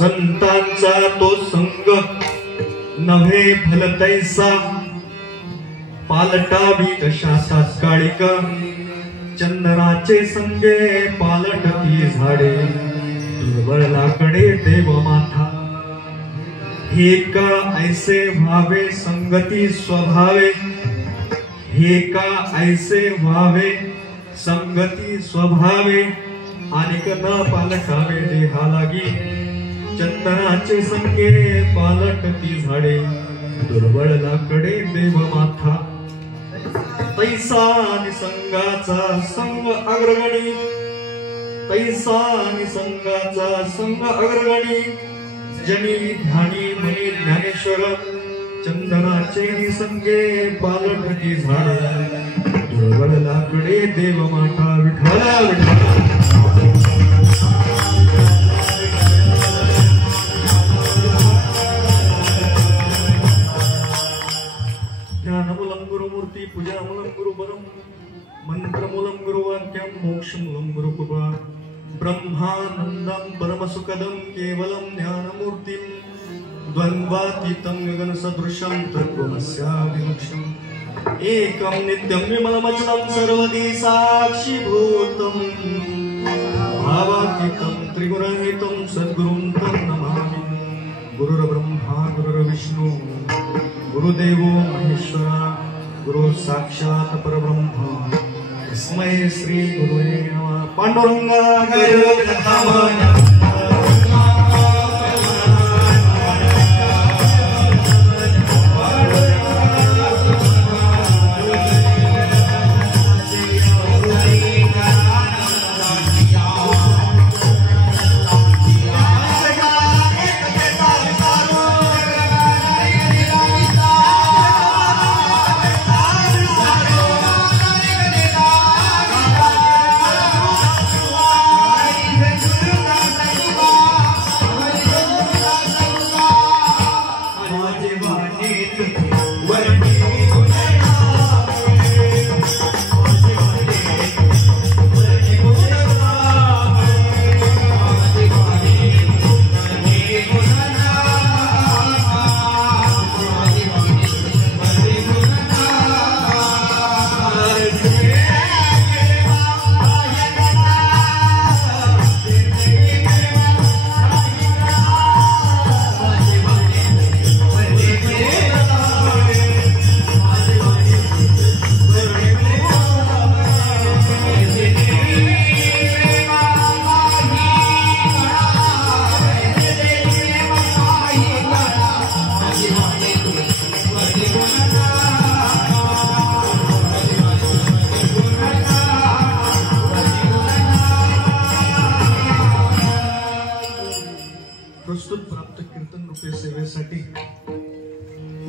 संतांचा तो संग नव्हे फलतैसा पालटावी तशा काळिक चंदनाचे संगे पालटती झाडे दुर्बळ लाकडे देव माथा हे का ऐसे व्हावे संगती स्वभावे हे का ऐसे व्हावे संगती स्वभावे अनेक न पालटावे देहा लागी चंदनाचे संगे पालटती झाडे दुर्बळ लाकडे देव माथा तैसा निसंगाचा संग अग्रगणी तैसा निसंगाचा संग अग्रगणी जनी ध्यानी मनी ज्ञानेश्वर चंदनाचे निसंगे पालटती झाडे दुर्बळ लाकडे देव माथा विठ्ठला विठ्ठला ज्ञानमूलं गुरुमूर्ति पूजामूलं गुरुपरं मंत्रमूलं गुरुवाक्यं मोक्षमूलं गुरुकृपा ब्रह्मानन्दं परमसुखदं केवलं ज्ञानमूर्तिं द्वन्द्वातीतं गगनसदृशं तत्त्वमस्याभिलक्ष्यम् एकं नित्यं विमलमचलं सर्वदी साक्षीभूतं भावातीतं त्रिगुणरहितं सद्गुरुं तं नमामि गुरुर्ब्रह्मा गुरुर्विष्णु गुरुदेवो महेश्वरा गुरु साक्षात् परब्रह्म तस्मै श्री गुरुवे नमः पांडुरंगा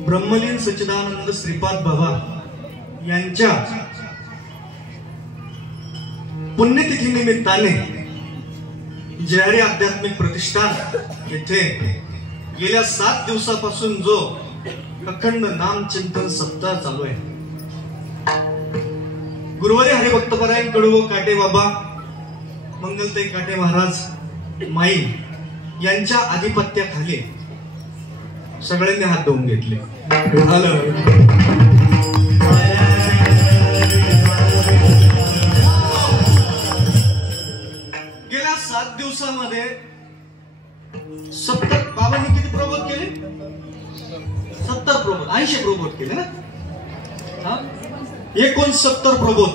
ब्रह्मलीन सच्चिदानंद श्रीपाद बाबा यांच्या पुण्यतिथी निमित्ताने जेआरई आध्यात्मिक प्रतिष्ठान येथे गेल्या 7 दिवसापासून जो अखंड नाम चिंतन सप्ताह चालू आहे, गुरुवारी हरिभक्तपरायण कडू काटे बाबा मंगलताई काटे महाराज माई यांच्या आधिपत्याखाली सगळ्यांनी हात धुवून घेतले. गेल्या 7 दिवसात दिवसामध्ये 70 बाबांनी किती प्रबोध केले? 70 प्रबोध, 80 प्रबोध केले ना. 69 प्रबोध.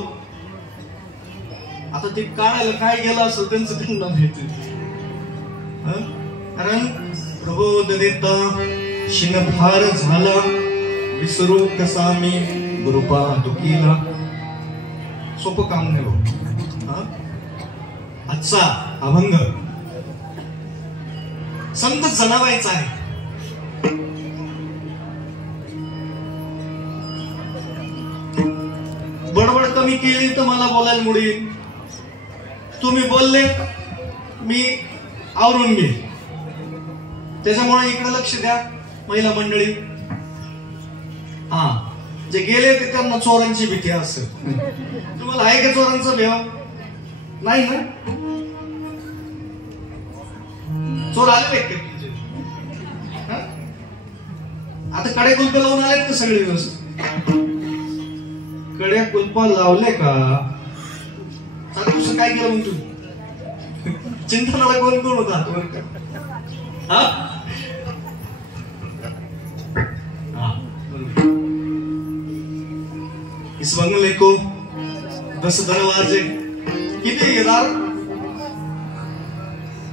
आता ते काढायला काय गेलं असेल त्यांचं त्यांना माहिती. कारण प्रबोध देता शिनभार झाला, विसरू कसा मी गुरुपा दुखीला. सोपं काम नाही भाऊ. आजचा अभंग संत जनाबाईचा आहे. बडबड कमी केली तर मला बोलायला मुडील. तुम्ही बोलले मी आवरून घे. त्याच्यामुळे इकडे लक्ष द्या महिला मंडळी. जे गेले ते त्यांना चोरांची भीती असेल. तुम्हाला आहे का चोरांचा भेव? नाही ना. चोर आले का तुमचे? आता कडे कुलप लावून आलेत का सगळे व्यवस्थित? कडे कुलप लावले का? काय केलं मग तुम्ही? चिंतनाला कोण कोण होता? इस बंगले को 10 दरवाजे. किती दार?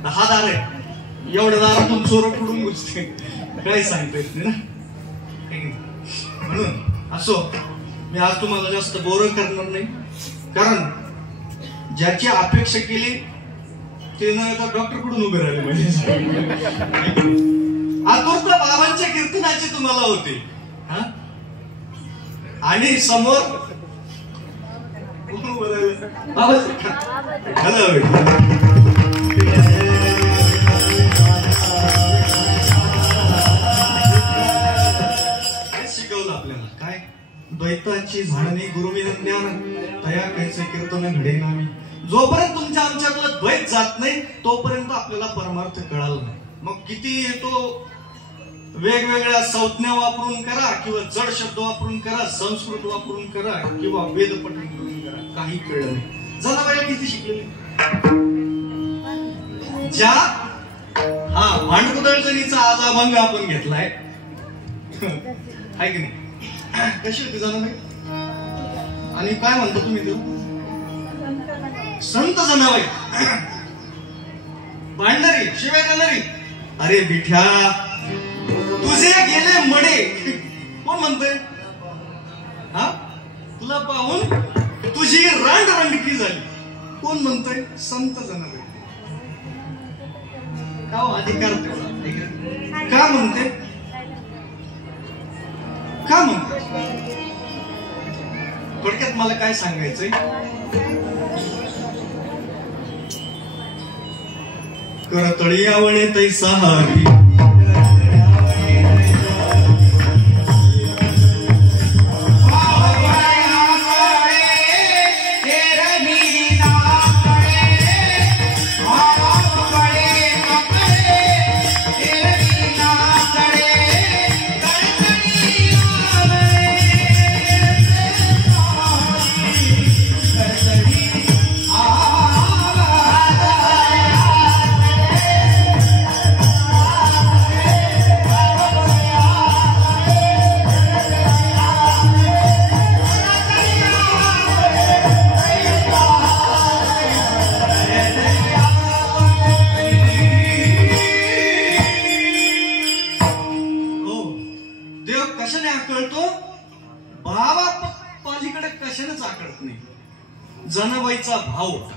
10 दार आहे. एवढ्या दारातून चोर कुठून घुसते काय सांगता येत नाही ना. म्हणून असो, मी आज तुम्हाला जास्त बोर करणार नाही. कारण ज्याची अपेक्षा केली ते न डॉक्टर कडून उभे राहिले म्हणजे. आतुरता बाबांच्या कीर्तनाची तुम्हाला होती. आणि समोर कोण उभं राहिलं? शिकवलं आपल्याला काय? द्वैताची झाडणी गुरुविन ज्ञान तया कैसे कीर्तन घडे नामी. जोपर्यंत तुमच्या आमच्यातलं द्वैत जात नाही तोपर्यंत आपल्याला परमार्थ कळाला नाही. मग किती येतो वेगवेगळ्या संज्ञा वापरून करा किंवा जड शब्द वापरून करा, संस्कृत वापरून करा किंवा वेद पठण करून करा, काही कळलं नाही. जनाबाईला किती शिकलेले? ज्या भांडकुदळजणीचा आज अभंग आपण घेतलाय आहे की नाही? कशी होती जनाबाई? आणि काय म्हणता तुम्ही? तो संत जनाबाई भांडणारी शिवाय देणारी. अरे बिठ्या तुझे गेले मडे. कोण म्हणतोय? तुला पाहून तुझी रांडरंडकी झाली. कोण म्हणतोय? संत जनाबाई. का अधिकार का म्हणते? का म्हणते? थोडक्यात मला काय सांगायचंय? करतळी आवळे तैसा हवी. जनाबाईचा भाव होता.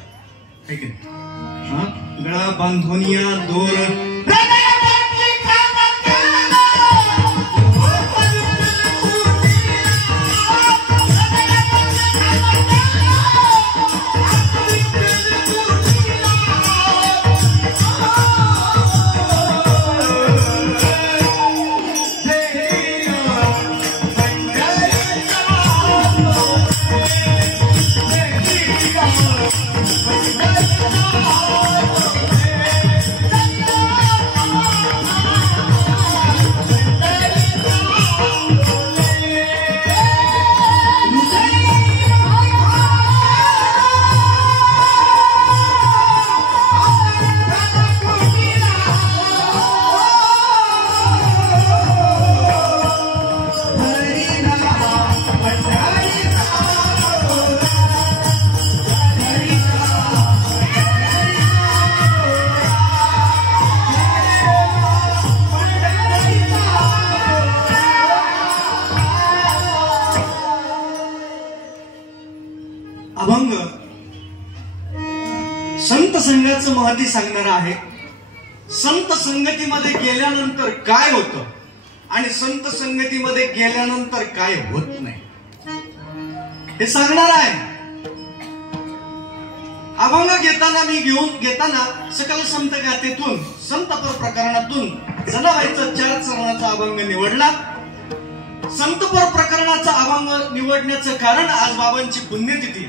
गळा बांधोनिया दोर महती सांगणार आहे. संत संगतीमध्ये गेल्यानंतर काय होतं आणि संत संगतीमध्ये गेल्यानंतर काय होत नाही हे सांगणार आहे. अभंग घेताना सकल संत गाथेतून संत प्रकरणातून जनाबाईचा 4 चरणाचा अभंग निवडला. संतपर प्रकरणाचा अभंग निवडण्याचं कारण आज बाबांची पुण्यतिथी.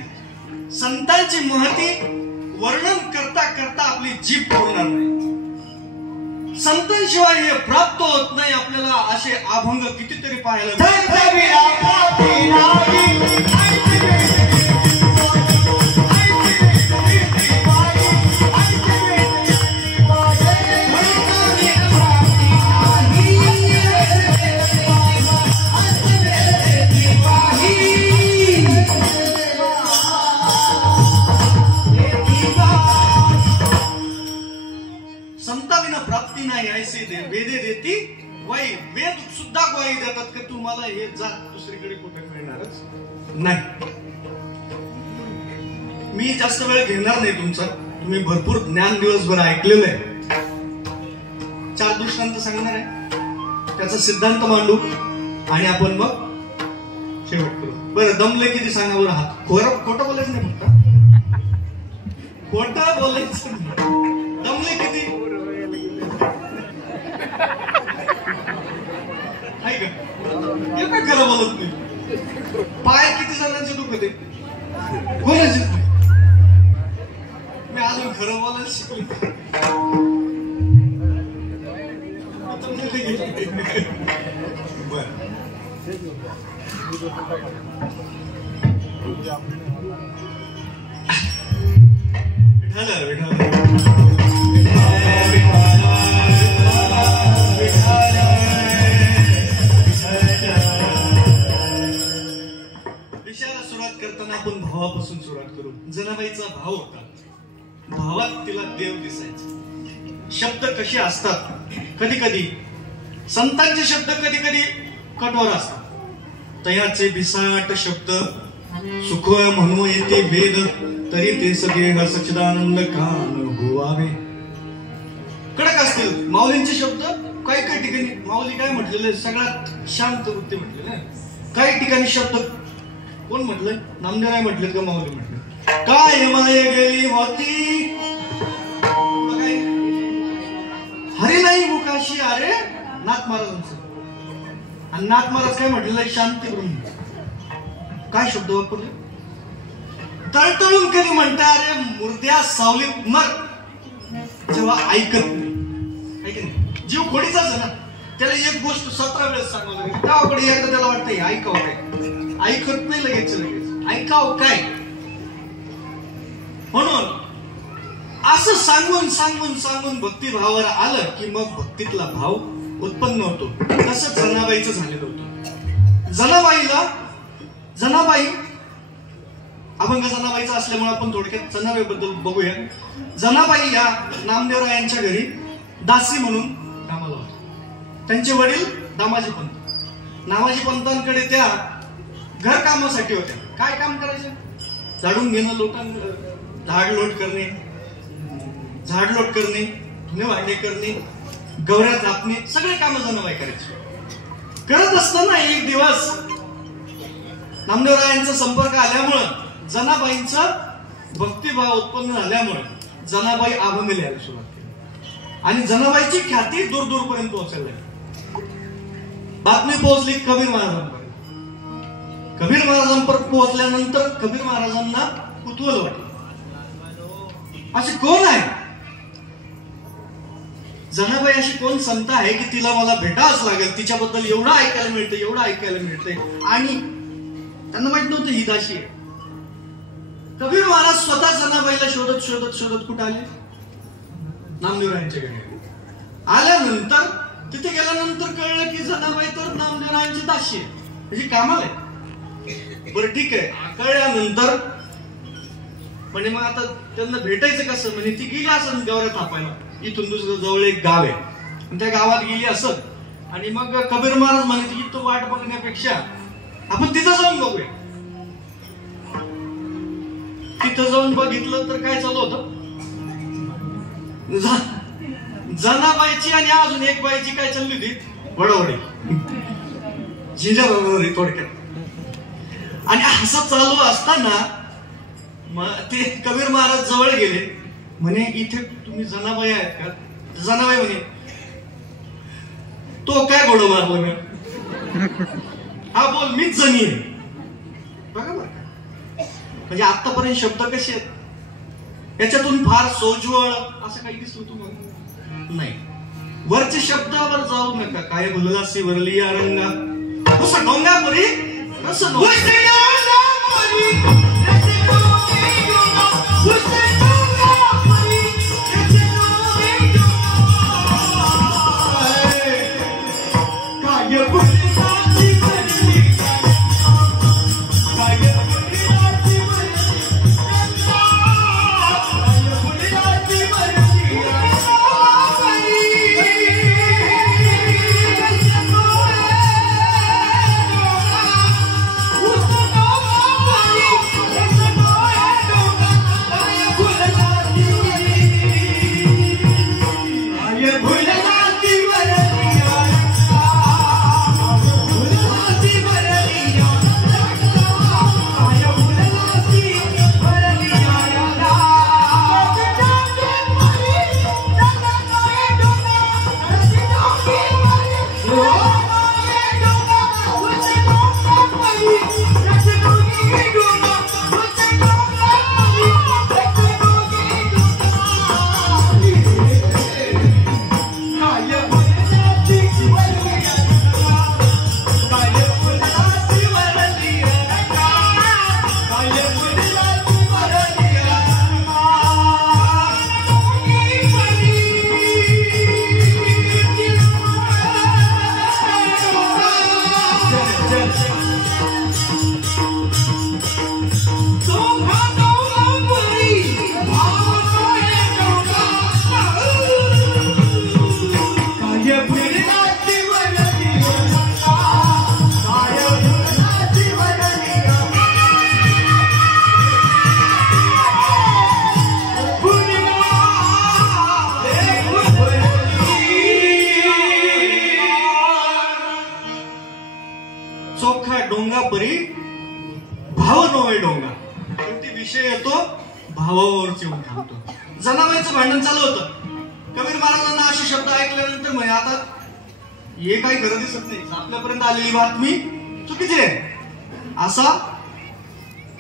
संतांची महती वर्णन करता करता आपली जीभ पुरणार नाही. संतांशिवाय हे प्राप्त होत नाही आपल्याला. असे अभंग कितीतरी पाहायला संताविना प्राप्ती नाही ऐसे वेदे देती वाई. वेद सुद्धा ग्वाही देतात की तुम्हाला हे जात दुसरीकडे कुठे मिळणारच नाही. मी जास्त वेळ घेणार नाही तुमचा. तुम्ही भरपूर ज्ञान दिवसभर ऐकलेलं आहे. 4 दृष्टांत सांगणार आहे, त्याचा सिद्धांत मांडू आणि आपण मग शेवट करू. बरं, दमले किती सांगा बरं. हात खोटं बोलायचं नाही, फक्त खोटं बोलायचं नाही. दमले किती आहे का? हे काय खरं बोलत नाही. पाय किती जणांचे दुखते कोणाचे? मी अजून खरं बोलायला शिकलो. बर, विषयाला सुरुवात करताना आपण भावापासून सुरुवात करू. जनाबाईचा भाव होता. भावात तिला देव दिसायचा. शब्द कसे असतात, कधी कधी संतांचे शब्द कधी कधी कठोर असतात. तयाचे बिसाट शब्द सुख म्हणू येते वेद, तरी ते सगळे सच्चिदानंद कान गोवावे. कडक असतील माऊलींचे शब्द. काही काही ठिकाणी माऊली काय म्हटलेले, सगळ्यात शांत वृत्ती म्हटलेले. काही ठिकाणी शब्द कोण म्हटलं? नामदेव नाही म्हटले का माऊली म्हटलं? काय माये गेली होती हरी नाही मुखाशी. अरे नाथ महाराजांचं. आणि नाथ महाराज काय म्हटलेलं? शांती ब्रह्म. काय शब्द वापरले? तळतळून कधी म्हणता अरे मुर्द्या सावलीत मर. जेव्हा ऐकत नाही, जीव खोडीचाच आहे ना. त्याला एक गोष्ट 17 वेळेस सांगावं लागेल. गावाकडे एकदा त्याला वाटतं ऐकावं काय, ऐकत नाही लगेच. ऐकावं काय? म्हणून असं सांगून सांगून सांगून भक्तिभावावर आलं की मग भक्तीतला भाव उत्पन्न होतो. तसं जनाबाईचं झालेलं होतं. जनाबाई अभंग जनाबाईचा असल्यामुळे आपण थोडक्यात जनाबाईबद्दल बघूया. जनाबाई या नामदेवरायांच्या घरी दासी म्हणून कामाला होत्या. त्यांचे वडील दामाजी पंत. नामाजी पंतांकडे त्या घर कामासाठी होत्या. काय काम करायचे? झाडून घेणं, झाडलोट करणे, धुणे भांडे करणे, गवऱ्या झापणे, सगळे काम जनाबाई करायचे. करत असताना एक दिवस नामदेवरायांचा संपर्क आल्यामुळं, जनाबाईंचा भक्तिभाव उत्पन्न झाल्यामुळे जनाबाई अभंग लिहायला सुरुवात केली. आणि जनाबाईची ख्याती दूर दूरपर्यंत पोहोचली. बातमी पोहोचली कबीर महाराजांपर्यंत. कबीर महाराजांपर्यंत पोहोचल्यानंतर कबीर महाराजांना कुतूहल वाटलं, अशी कोण आहे जनाबाई? अशी कोण संत आहे की तिला मला भेटावंच लागेल, तिच्याबद्दल एवढं ऐकायला मिळतंय. आणि त्यांना माहित नव्हतं ही दाशी आहे. कबीर महाराज स्वतः जनाबाईला शोधत शोधत शोधत कुठे आले? नामदेवरायांच्या घरी. आल्यानंतर तिथे गेल्यानंतर कळलं की जनाबाई तर नामदेवरायांची दाशी आहे, म्हणजे कामाला आहे. बरं ठीक आहे. कळल्यानंतर म्हणजे मग आता त्यांना भेटायचं कसं? म्हणजे ती गेली असं गवऱ्या थापायला. इथून दुसरं जवळ एक गाव आहे, त्या गावात गेली असत. आणि मग कबीर महाराज म्हणायचे की तो वाट बघण्यापेक्षा आपण तिथं जाऊन बघूया. तिथं जाऊन बघितलं तर काय चालू होतं? जनाबाईची आणि अजून एक बाईची काय चालली होती वडवडी जिंजा बरोबर थोडक्यात. आणि असं चालू असताना ते कबीर महाराज जवळ गेले. म्हणे इथे तुम्ही जनाबाई आहेत का? जनाबाई म्हणे तो काय घोडं मारलं मी? हा बोल मीच जनी आहे. बघा बरं म्हणजे आतापर्यंत शब्द कसे आहेत याच्यातून फार सोज्वळ असं काही दिसलं तुम्हाला नाही. वरचे शब्दावर जाऊ नका. काय बोलला सी वरली या रंगा कसं डोंगा परी कसं डोंगा परी भाव नव्हे डोंगा. शेवटी विषय येतो भावावरच येऊन थांबतो. जनाबाईचं भांडण चालू होतं. कबीर महाराजांना असे शब्द ऐकल्यानंतर म्हणे आता हे काही खरं दिसत नाही. आपल्यापर्यंत आलेली बातमी चुकीची आहे असा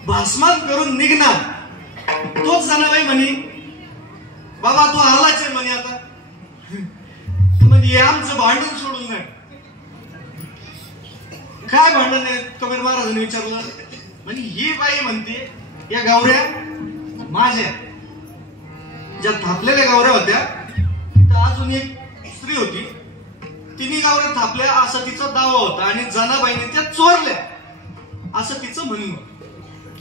भासमान करून निघणार. तोच जनाबाई म्हणे बाबा तू आलाच आहे म्हणे आता म्हणजे आमचं भांडण सोडून नाही. काय भांडण आहे? कबीर महाराजांनी विचारलं. म्हणजे ही बाई म्हणते या गावऱ्या माझ्या ज्या थापलेल्या गावऱ्या होत्या तर अजून एक स्त्री होती तिने गावऱ्या थापल्या असं तिचा दावा होता आणि जनाबाईने त्या चोरल्या असं तिचं म्हणणं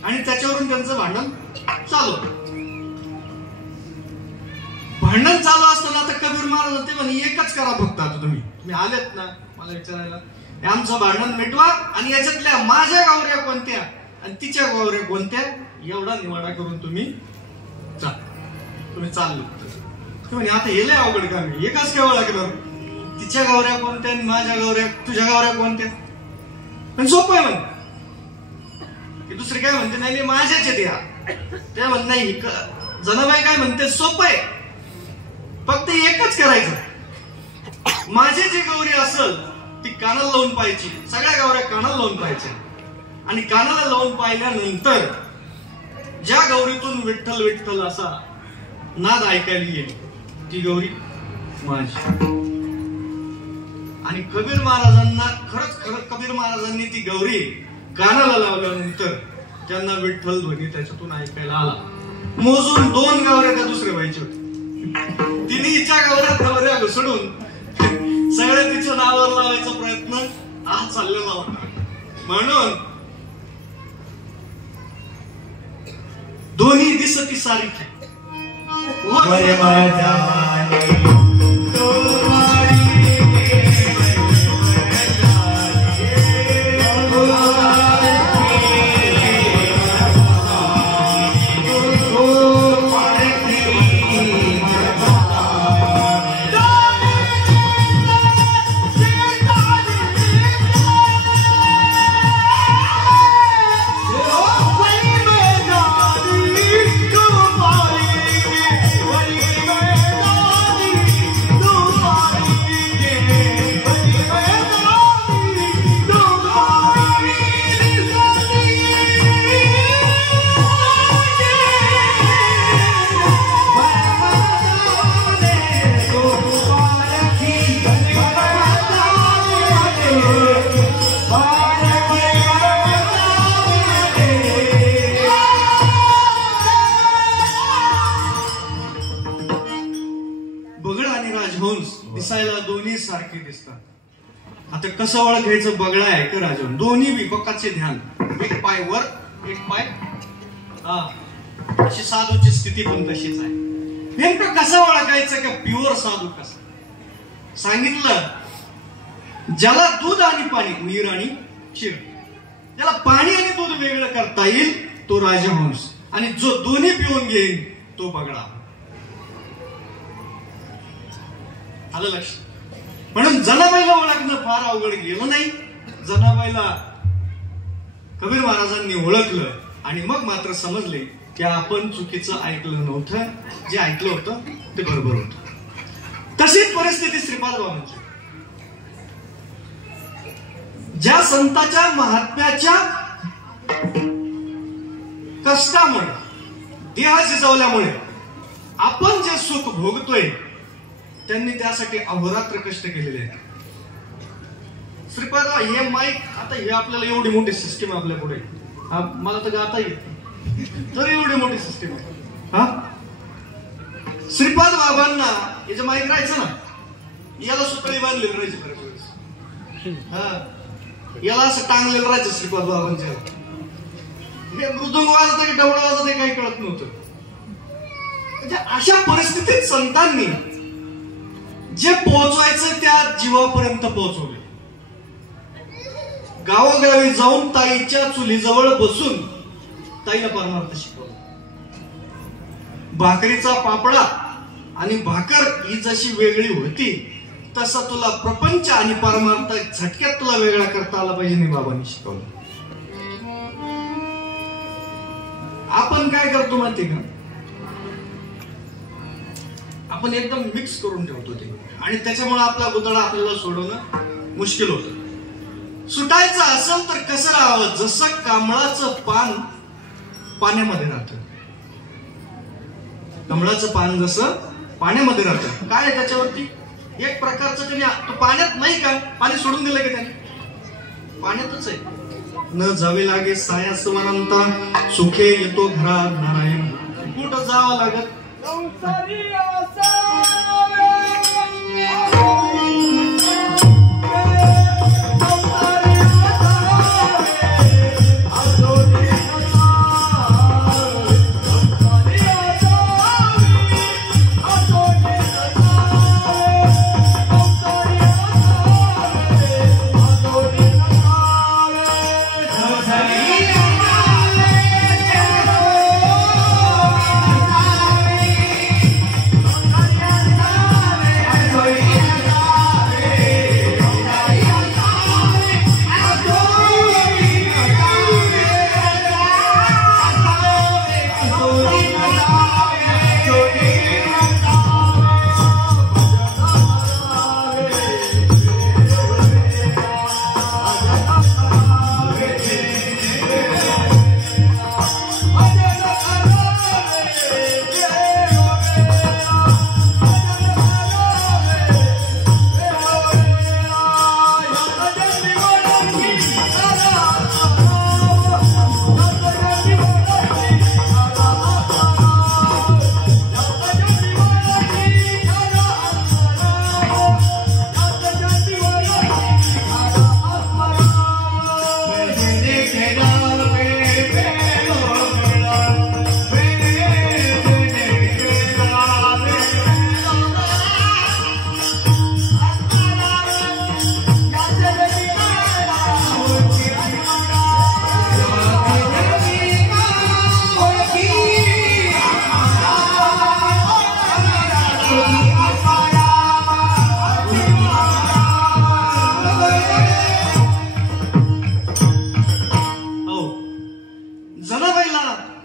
आणि त्याच्यावरून त्यांचं भांडण चालू. भांडण चालू असताना आता कबीर महाराज होते म्हणे एकच करा फक्त. आता तुम्ही आलेत ना मला विचारायला आमचं भांडण मिटवा आणि याच्यातल्या माझ्या गावऱ्या कोणत्या आणि तिच्या गावऱ्या कोणत्या एवढा निवाडा करून तुम्ही चाललो. म्हणे आता हे लय अवघड काम आहे. एकच केवळ लागलं. तिच्या गावऱ्या कोणत्या आणि माझ्या गावऱ्या तुझ्या गावऱ्या कोणत्या पण सोपं आहे म्हण. दुसरे काय म्हणते नाही माझ्याच आहेत या त्या म्हण नाही. जनाबाई काय म्हणते सोपं आहे फक्त एकच करायचं. माझी जी गौरी असल ती कानाला लावून पाहायची. सगळ्या गावऱ्या कानाला लावून पाहायच्या आणि कानाला लावून पाहिल्यानंतर ज्या गौरीतून विठ्ठल विठ्ठल असा नाद ऐकायला येईल ती गौरी माझी. आणि कबीर महाराजांना खरंच कबीर महाराजांनी ती गौरी कानाला लावल्यानंतर त्यांना विठ्ठल ध्वनी त्याच्यातून ऐकायला आला. मोजून 2 गावऱ्या त्या दुसऱ्या व्हायच्या होत्या. तिने हिच्या गावऱ्या घुसडून सगळ्या तिच्या नावावर लावायचा प्रयत्न आज चाललेला होता. म्हणून दोन्ही दिसती सारखी राजहंस दिसायला दोन्ही सारखे दिसतात. आता कसं ओळखायचं बगळा आहे का राजहंस? दोन्ही विपकाचे ध्यान, एक पाय वर एक पाय अशी साधूची स्थिती पण तशीच आहे. नेमकं कसं ओळखायचं का प्युअर साधू कसं? सांगितलं ज्याला दूध आणि पाणी, नीर आणि क्षीर, ज्याला पाणी आणि दूध वेगळं करता येईल तो राजहंस, आणि जो दोन्ही पिऊन घेईल तो बगळा. आलं लक्ष? म्हणून जनाबाईला ओळखणं फार अवघड गेलं नाही. जनाबाईला कबीर महाराजांनी ओळखलं आणि मग मात्र समजले की आपण चुकीचं ऐकलं नव्हतं, जे ऐकलं होतं ते बरोबर होतं. तशीच परिस्थिती श्रीपाद बाबांची. ज्या संतांच्या महात्म्याच्या कष्टामुळे, देह शिजवल्यामुळे आपण जे सुख भोगतोय, त्यांनी त्यासाठी अहोरात्र कष्ट केलेले आहेत. श्रीपाद हे माईक, आता हे आपल्याला एवढी मोठी सिस्टीम आपल्या पुढे, मला तर गाता येत तर एवढी मोठी सिस्टीम आहे. हा श्रीपाद बाबांना हे जे माईक राहायचं ना, याला सुतळी बांधलेली राहायची बऱ्याच वेळेस. याला असं टांगलेलं राहायचं श्रीपाद बाबांच्या. हे मृदुंग वाजत की डवळा वाजत काही कळत नव्हतं. म्हणजे अशा परिस्थितीत संतांनी जे पोहोचवायचं त्या जीवापर्यंत पोहोचवले. गावोगावी जाऊन ताईच्या चुलीजवळ बसून ताईला परमार्थ शिकवलं. भाकरीचा पापडा आणि भाकर ही जशी वेगळी होती, तसा तुला प्रपंच आणि परमार्थ झटक्यात तुला वेगळा करता आला पाहिजे नाही बाबांनी शिकवलं. आपण काय करतो माहिती का? आपण एकदम मिक्स करून ठेवतो ते, आणि त्याच्यामुळे आपला गुदडा आपल्याला सोडवणं मुश्किल होतं. सुटायचं असेल तर कसं राहावं? जसं कमळाचं पान पाण्यामध्ये राहतं. कमळाचं पान जसं पाण्यामध्ये राहतं, काय आहे त्याच्यावरती एक प्रकारचं त्याने, तो पाण्यात नाही का, पाणी सोडून दिलं का त्याने? पाण्यातच आहे. न जावे लागे सायास वनंता, सुखे येतो घरा नारायण. कुठं जावं लागत?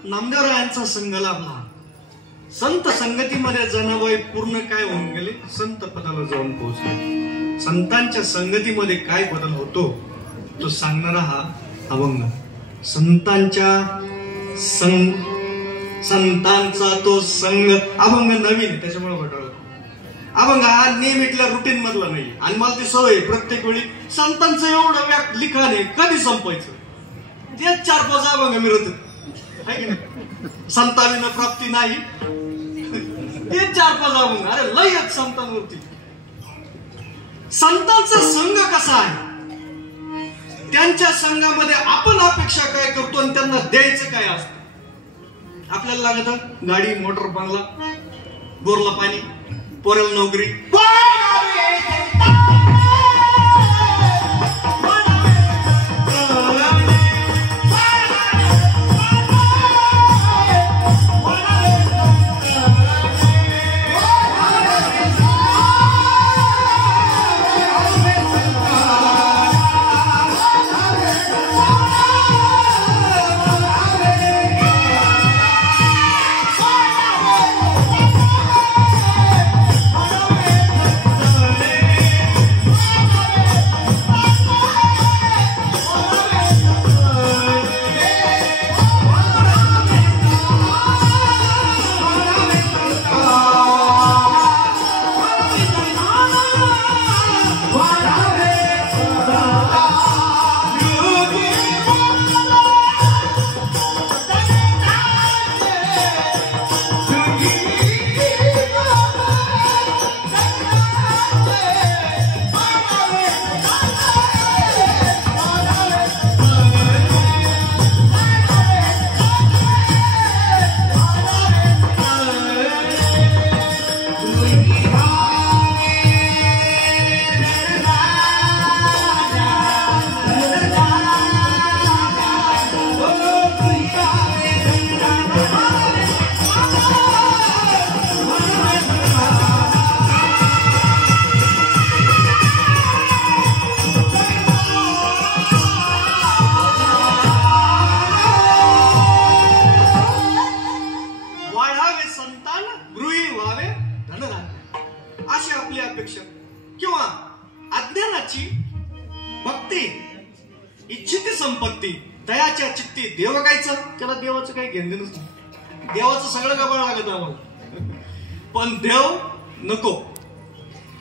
नामदेवरायांचा संघ लाभला. संत संगतीमध्ये जनाबाई पूर्ण काय होऊन गेले? संत पदाला जाऊन पोहोचले. संतांच्या संगतीमध्ये काय बदल होतो तो सांगणारा हा अभंग. संतांचा तो संघ अभंग नवीन, त्याच्यामुळे घटाळला. अभंग हा नेहमीतल्या रुटीन मधला नाही, आणि मला ती सवय प्रत्येक वेळी संतांचं एवढं लिखाण आहे कधी संपायचं, तेच 4-5 अभंग मिळत. संताविना प्राप्ती नाही, ते 4-5 अभंग. अरे लय आहेत संतांवरती. संतांचा संघ कसा आहे, त्यांच्या संघामध्ये आपण अपेक्षा काय करतो आणि त्यांना द्यायचं काय असतं. आपल्याला लागत गाडी, मोटर, बंगला, बोरला पाणी, पोराला नोकरी. संपत्ती दयाच्या चित्ती देव गायचं. त्याला देवाचं काही घेणं नसतं. देवाचं सगळं गबाळ लागत आम्हाला, पण देव नको.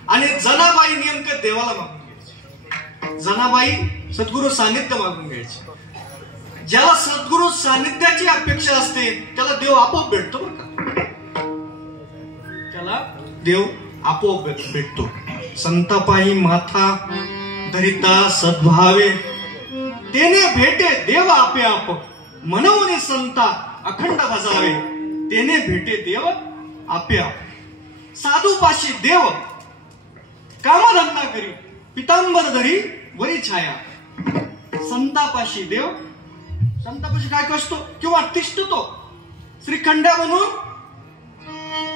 आणि जनाबाई नेमकं देवाला मागून घ्यायची. जनाबाई सद्गुरु सानिध्य मागून घ्यायचे. ज्याला सद्गुरु सानिध्याची अपेक्षा असते त्याला देव आपोआप भेटतो बरं का. त्याला देव आपोआप भेटतो. संतापायी माथा धरिता सद्भावे, तेने भेटे देव आपे आप. मनवणे संता अखंड भजावे, तेने भेटे देव आपे आप. साधूपाशी देव कामधंदा करी, पितांबर धरी वरी छाया. संतापाशी देव, संतापाशी काय कसतो किंवा तिष्ठतो. श्रीखंड्या बनून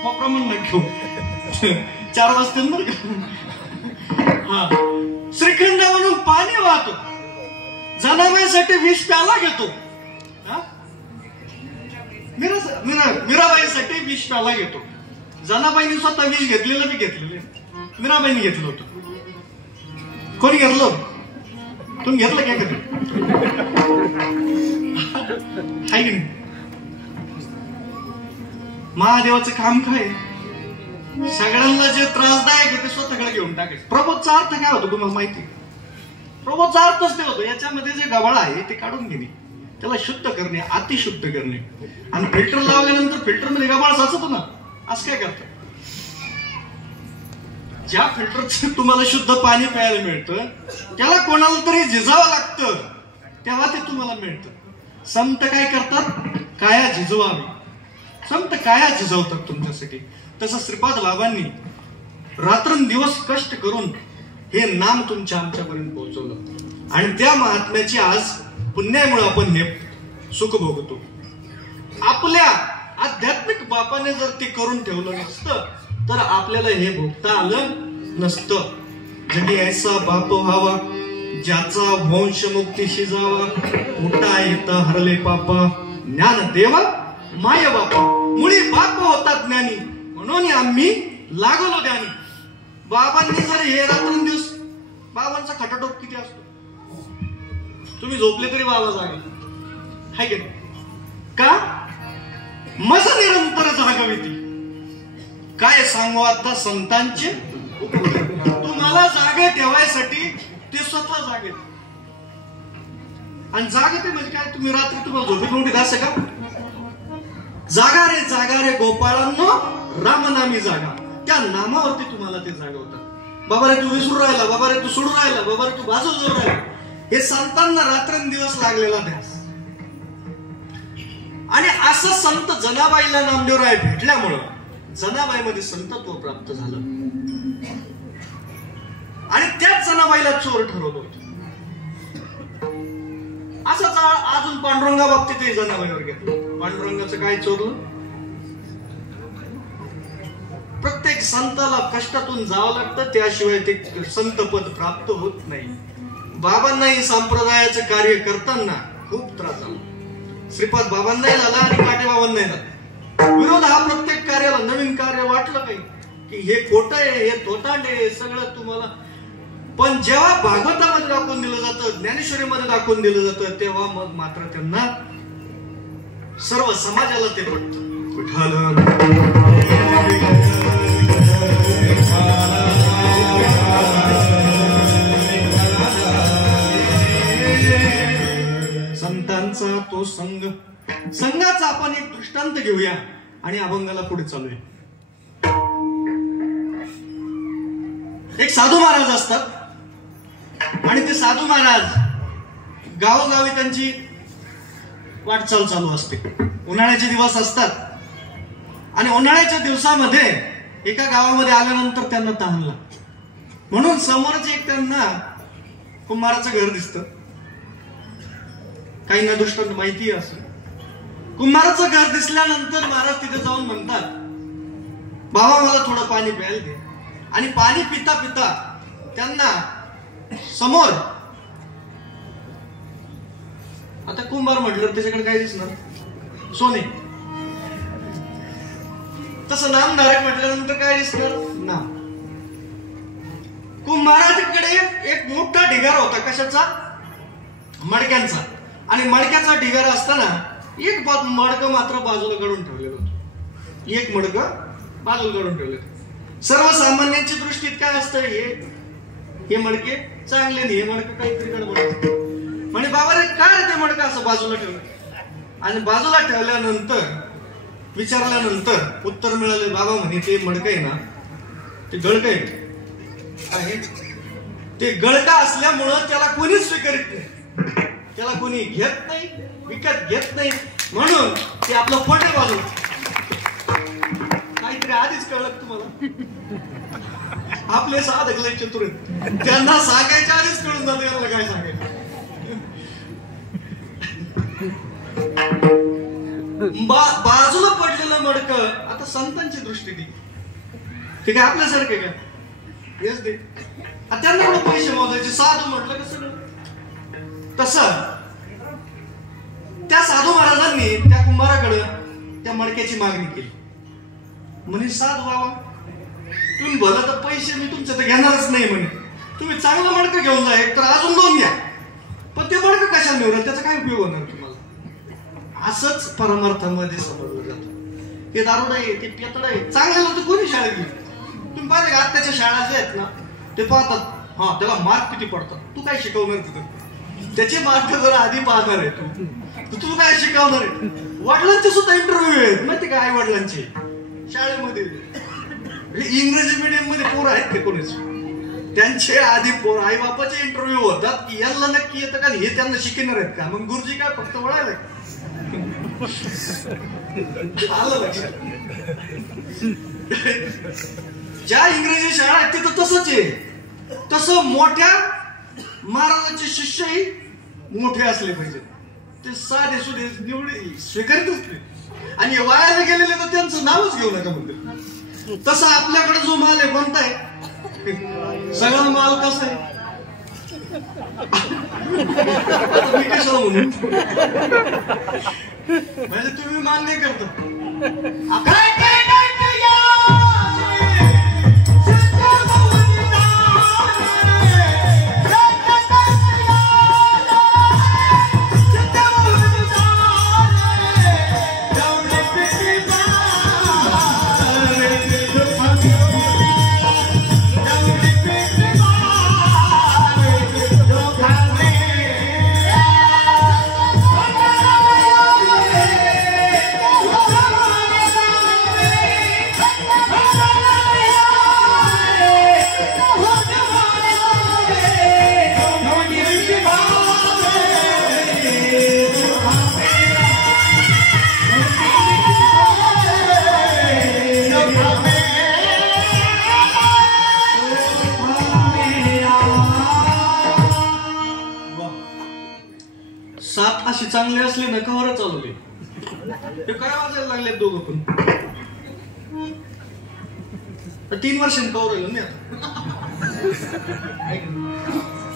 प्रमाण घेऊ 4 वाजता बरं का. श्रीखंड्या बनून पाणी वाहतो. जनाबाईसाठी विष प्याला घेतो. मीराबाईसाठी विष प्याला घेतो. जनाबाईने स्वतः विष घेतलेलं बी घेतलेलं, मीराबाईने घेतलं होतं. कोणी घेतलं? तुम्ही घेतलं काय कधी? हाय की नाही? महादेवाचं काम काय, सगळ्यांना जे त्रासदायक आहे ते स्वतःकडे घेऊन टाकायचं. प्रबोधचा अर्थ काय होतो तुम्हाला माहिती? प्रबोधचा अर्थच ते होतो याच्यामध्ये जे गबाळ आहे ते काढून घेणे, त्याला शुद्ध करणे, अतिशुद्ध करणे. आणि फिल्टर लावल्यानंतर फिल्टर मध्ये गबाळ साचतो ना, असं काय करतात? ज्या फिल्टरचं तुम्हाला शुद्ध पाणी प्यायला मिळतं त्याला कोणाला तरी झिजावं लागतं, तेव्हा ते तुम्हाला मिळतं. संत काय करतात? काया झिजवावी. संत काया झिजवतात तुमच्यासाठी. तसं श्रीपाद बाबांनी रात्रंदिवस कष्ट करून हे नाम तुमच्या आमच्यापर्यंत पोहोचवलं. आणि त्या महात्म्याची आज पुण्यामुळे आपण हे सुख भोगतो. आपल्या आध्यात्मिक बापाने जर ते करून ठेवलं नसतं तर आपल्याला हे भोगता आलं नसतं. जगी ऐसा बाप व्हावा ज्याचा वंश मुक्तीशी जावा. उठा येता हरले पापा ज्ञान देवा माय बापा. मुळी बाप होता ज्ञानी म्हणून आम्ही लागलो ज्ञानी. बाबांनी जर हे रात्रंदिवस, बाबांचा खटाटोप किती असतो, तुम्ही झोपले तरी बाबा जागे हाय की का? मज निरंतर जागविती. काय सांगू आता संतांचे, तुम्हाला जागे ठेवायसाठी ते स्वतः जागे. आणि जागते म्हणजे काय? तुम्ही रात्री तुम्हाला झोपेतून उठीत असं का? जागा रे गोपाळांनो रामनामी जागा, त्या नामावरती तुम्हाला ते जागवतात. बाबा रे तू विसरू राहिला, बाबा रे तू सोडून राहिला, बाबा रे तू बाजूला राहिला, हे संतांना रात्रंदिवस लागलेला ध्यास. आणि असं संत जनाबाईला नामदेवराय भेटल्यामुळं जनाबाईमध्ये संतत्व प्राप्त झालं आणि त्याच जनाबाईला चोर ठरवलं होतं. असंच अजून पांडुरंगा बाबतीत जनाबाईवर घेतलं. पांडुरंगाचं काय चोरलं? प्रत्येक संताला कष्टातून जावं लागतं, त्याशिवाय ते संतपद प्राप्त होत नाही. बाबांनाही संप्रदायाचं कार्य करताना खूप त्रास झाला. श्रीपाद बाबांनाही झाला आणि काटे बाबांनाही झाला. विरोध हा प्रत्येक कार्याला, नवीन कार्य वाटलं काही की हे खोटं आहे, हे थोटांड आहे, सगळं तुम्हाला. पण जेव्हा भागवतामध्ये दाखवून दिलं जातं, ज्ञानेश्वरीमध्ये दाखवून दिलं जातं, तेव्हा मग मात्र त्यांना सर्व समाजाला ते पटतं. संतांचा तो संघ, संघाचा आपण एक दृष्टांत घेऊया आणि अभंगाला पुढे चालूया. एक साधू महाराज असतात आणि ते साधू महाराज गावोगावी त्यांची वाटचाल चालू असते. उन्हाळ्याचे दिवस असतात आणि उन्हाळ्याच्या दिवसामध्ये एका गावामध्ये आल्यानंतर त्यांना तहान लागते. म्हणून समोरच एक त्यांना कुंभाराचं घर दिसतं. काहींना दृष्टांत माहिती असं. कुंभाराचं घर दिसल्यानंतर महाराज तिथे जाऊन म्हणतात, बाबा मला थोडं पाणी प्यायला दे. आणि पाणी पिता पिता त्यांना समोर, आता कुंभार म्हटलं त्याच्याकडे काय दिसणार? सोने. तसं नामधारक म्हटल्यानंतर काय दिसणार? नाम. कुंभाराकडे एक मोठा ढिगारा होता. कशाचा? मडक्यांचा. आणि मडक्याचा ढिगारा असताना एक मडकं मात्र बाजूला काढून ठेवलेलं होतं. एक मडकं बाजूला काढून ठेवलेलं. सर्वसामान्यांच्या दृष्टीत काय असतं? हे मडके चांगले नाही, हे मडकं काहीतरी गडबड असतं. म्हणजे बाबा रे काय ते मडकं असं बाजूला ठेवलं. आणि बाजूला ठेवल्यानंतर विचारल्यानंतर उत्तर मिळाले, बाबा म्हणे ते मडकं आहे ना, ते गळकं आहे. ते गळका असल्यामुळं त्याला कोणीच स्वीकारित नाही, त्याला कोणी घेत नाही, विकत घेत नाही. म्हणून ते आपलं फोटे बाजू. काहीतरी आधीच कळलं तुम्हाला. आपले साधक लय चतुर आहेत, त्यांना सांगायच्या आधीच कळून जातं याला काय सांगायचं. बाजूला पडलेलं मडकं आता संतांची दृष्टी ती, ते काय आपल्यासारखे काय? हेच दे. त्यांना एवढे पैसे मोजायचे. साधू म्हटलं कसं? तसं त्या साधू महाराजांनी त्या कुंभाराकडे त्या मडक्याची मागणी केली. म्हणे साधू बाबा तुम्ही भलं तर पैसे मी तुमच्या तर घेणारच नाही म्हणे. तुम्ही चांगलं मडकं घेऊन जा, एक तर अजून 2 घ्या. पण ते मडकं कशाला मिळणार, त्याचा काय उपयोग होणार तुम्हाला? असंच परमार्थामध्ये समजलं जातं. ते दारुड आहे, ते पेतड आहे, चांगल्याला तर कोणी शाळेत घेईल. तुम्ही पाहिले का आत्ताच्या शाळा जे आहेत ना, ते पाहतात हा त्याला मार्क किती पडतात. तू काय शिकवणार तिथं? त्याचे मार्क जरा आधी पाहणार आहे. तू काय शिकवणार आहे? वडिलांचे सुद्धा इंटरव्ह्यू आहेत माहिती का? आई वडिलांचे शाळेमध्ये इंग्रजी मीडियम मध्ये पोरं आहेत ते कोणीच, त्यांचे आधी पोर आई बापाचे इंटरव्ह्यू होतात की यांना नक्की येतं का, हे त्यांना शिकणार आहेत का? मग गुरुजी काय फक्त वळायला आलं लक्षात. ज्या इंग्रजी शाळा आहेत तिथं तसंच आहे. तसं मोठ्या महाराजांचे शिष्यही मोठे असले पाहिजे. ते साधे सुधे निवडे स्वीकारितच नाही. आणि वायाला गेलेले तर त्यांचं नावच घेऊ नका म्हणते. तसं आपल्याकडे जो माल आहे कोणता आहे? सगळा माल कसा आहे? मी कशाला म्हणून म्हणजे तुम्ही मान्य करता अशी चांगले असले ना कवर चालवले ते काय वाजायला लागले दोघं पण 3 वर्षांनी कवर ना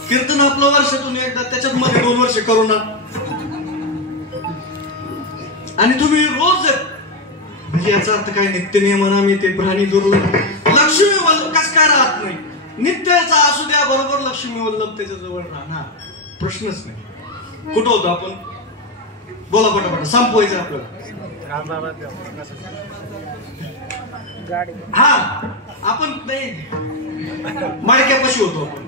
कीर्तन आपलं वर्षातून एकदा, त्याच्यात मध्ये 2 वर्ष करोना, आणि तुम्ही रोज म्हणजे याचा अर्थ काय नित्य नियमना मी ते प्राणी दुर्लभ लक्ष्मी वल्लभ कस काय राहत नाही? नित्याचा असू द्या बरोबर लक्ष्मी वल्लभ त्याच्या जवळ राहणार, प्रश्नच नाही. कुठं होतो आपण? बोला पटापट, संपवायचं आपल्याला. हा आपण नाही मडक्यापाशी होतो आपण,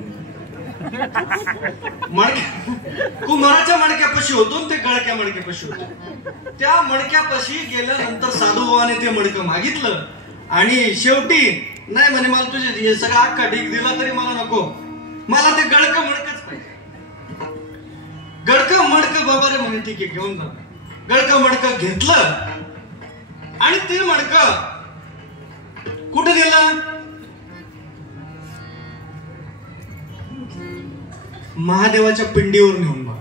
कुंभाराच्या मडक्यापाशी होतो, ते गळक्या मडक्यापाशी होतो. त्या मडक्यापाशी गेल्यानंतर साधूबाबाने ते मडकं मागितलं आणि शेवटी नाही म्हणे मला तुझे हे सगळं अख्खा ढीक दिला तरी मला नको, मला ते गळकं मडकच पाहिजे. गळकं मडकं बाबा रे म्हणे ठीक आहे घेऊन जा. गळकं मडकं घेतलं आणि ते मडकं कुठे गेलं? महादेवाच्या पिंडीवर नेऊन बा.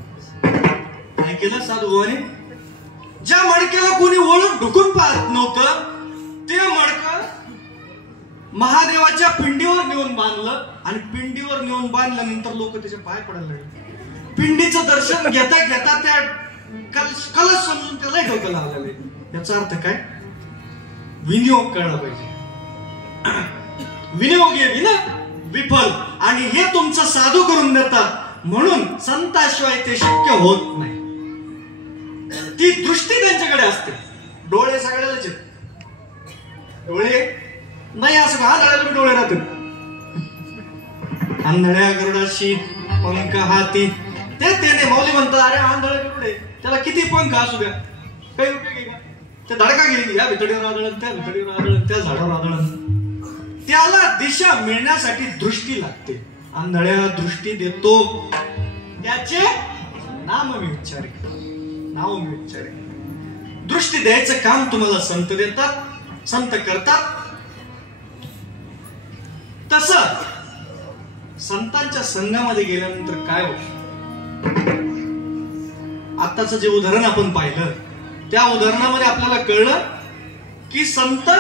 काय केलं साधूबाबाने? ज्या मडक्याला कोणी ओळख ढुकून पाहत नव्हतं ते मडकं महादेवाच्या पिंडीवर नेऊन बांधलं, आणि पिंडीवर नेऊन बांधल्यानंतर लोक त्याच्या पाय पडायला लागले. पिंडीचं दर्शन घेता घेता त्या कलश समजून त्याला डोक्याला आलेले. याचा अर्थ काय? विनियोग कळला पाहिजे. विनियोग हे विना विफल, आणि हे तुमचं साधू करून देतात म्हणून संताशिवाय ते शक्य होत नाही. ती दृष्टी त्यांच्याकडे असते. डोळे सगळ्यालाच आहेत, डोळे नाही असं आंधळ्याला डोळे राहतात. आंधळ्या गरुडाशी पंख हाती, त्याने मौली म्हणतात अरे आंधळे गरुडे त्याला किती पंख असू द्या काही उपयोग आहे का? ते धडका गेली या भितडीवर आदळण, त्या भितडीवर आदळण, त्या झाडावर आदळण. त्याला दिशा मिळण्यासाठी दृष्टी लागते. आंधळ्या दृष्टी देतो त्याचे नाम मी उच्चारे, नाव मी उच्चारे. दृष्टी द्यायचं काम तुम्हाला संत देतात, संत करतात. तस संतांच्या संघामध्ये गेल्यानंतर काय होतं? आताच जे उदाहरण आपण पाहिलं त्या उदाहरणामध्ये आपल्याला कळलं की संत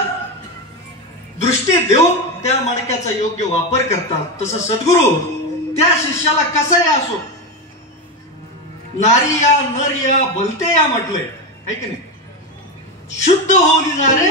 दृष्टी देऊन त्या मडक्याचा योग्य वापर करतात. तसं सद्गुरु त्या शिष्याला कसाही असो, नारी या नर या भलते या म्हटलंय है की नाही, शुद्ध होऊन जाणे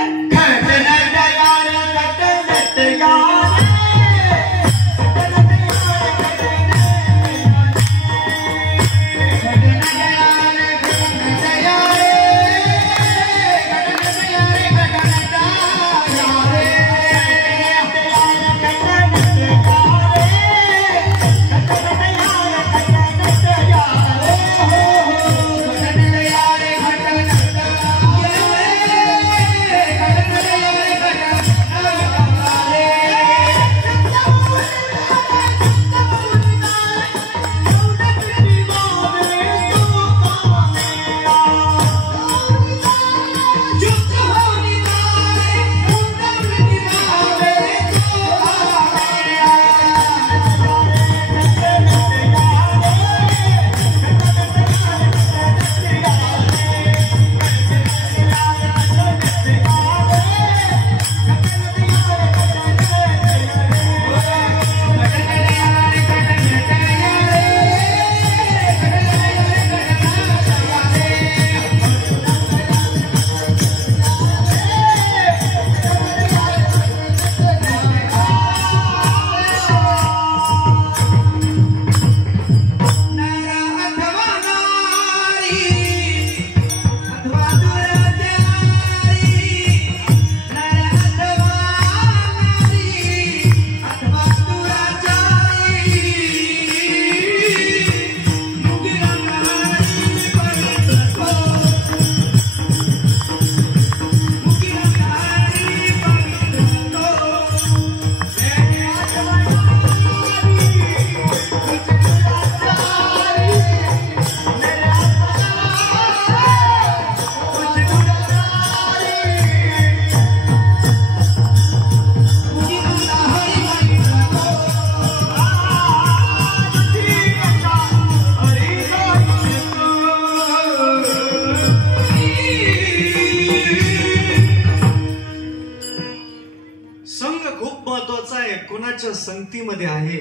संगतीमध्ये आहे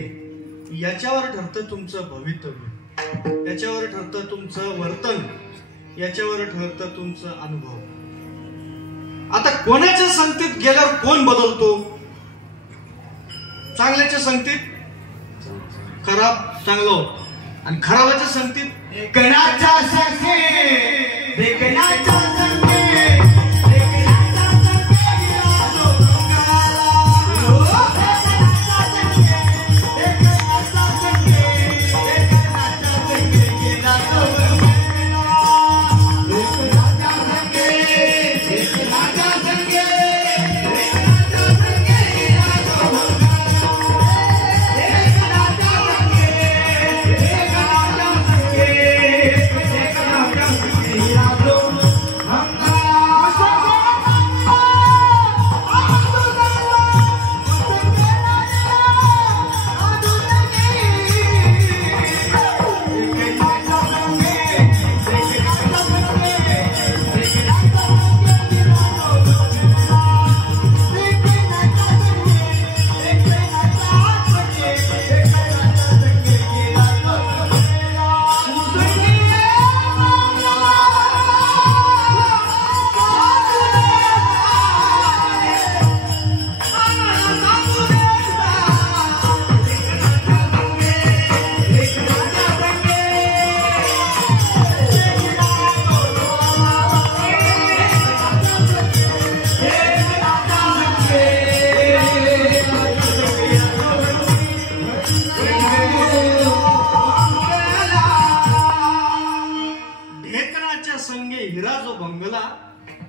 याच्यावर ठरतं तुमचं भवितव्य, याच्यावर ठरतं तुमचं वर्तन, याच्यावर ठरतं तुमचं अनुभव. आता कोणाच्या संगतीत गेल्यावर कोण बदलतो? चांगल्याच्या संगतीत खराब चांगलं होतं आणि खराबाच्या संगतीत कणाच्या संगतीत देखण्याच्या संगतीत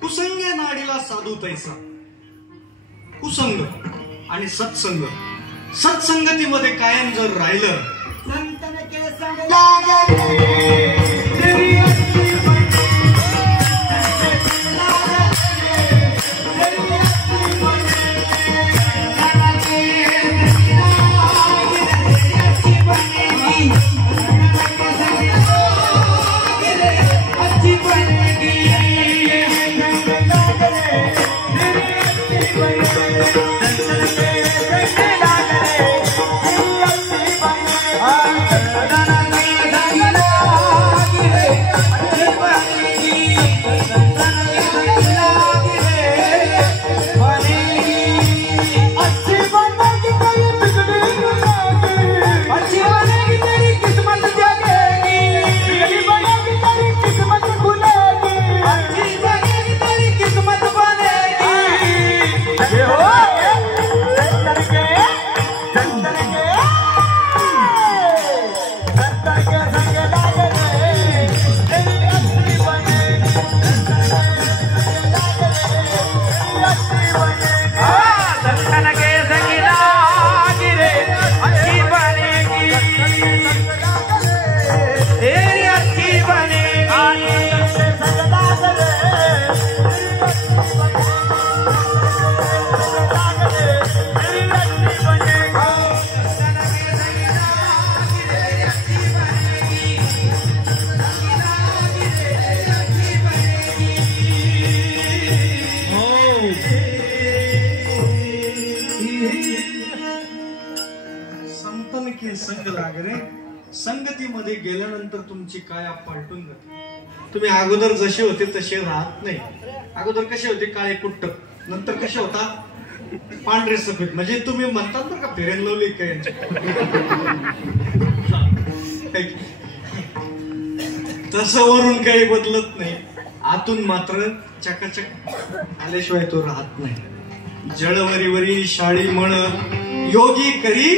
कुसंगे नाडीला साधू तैसा. कुसंग आणि सत्संग, सत्संगतीमध्ये कायम जर राहिलं संगतीमध्ये गेल्यानंतर तुमची काया पालटून जाते. तुम्ही अगोदर जसे होते तसे राहत नाही. अगोदर कसे होते काळे कुट्ट, नंतर कसे होता पांढरे सफेद. म्हणजे तुम्ही म्हणतात बरं का फेरेन लवली काय तसं वरून काही बदलत नाही, आतून मात्र चकाचक आल्याशिवाय तो राहत नाही. जळवरीवरी शाळी म्हण योगी करी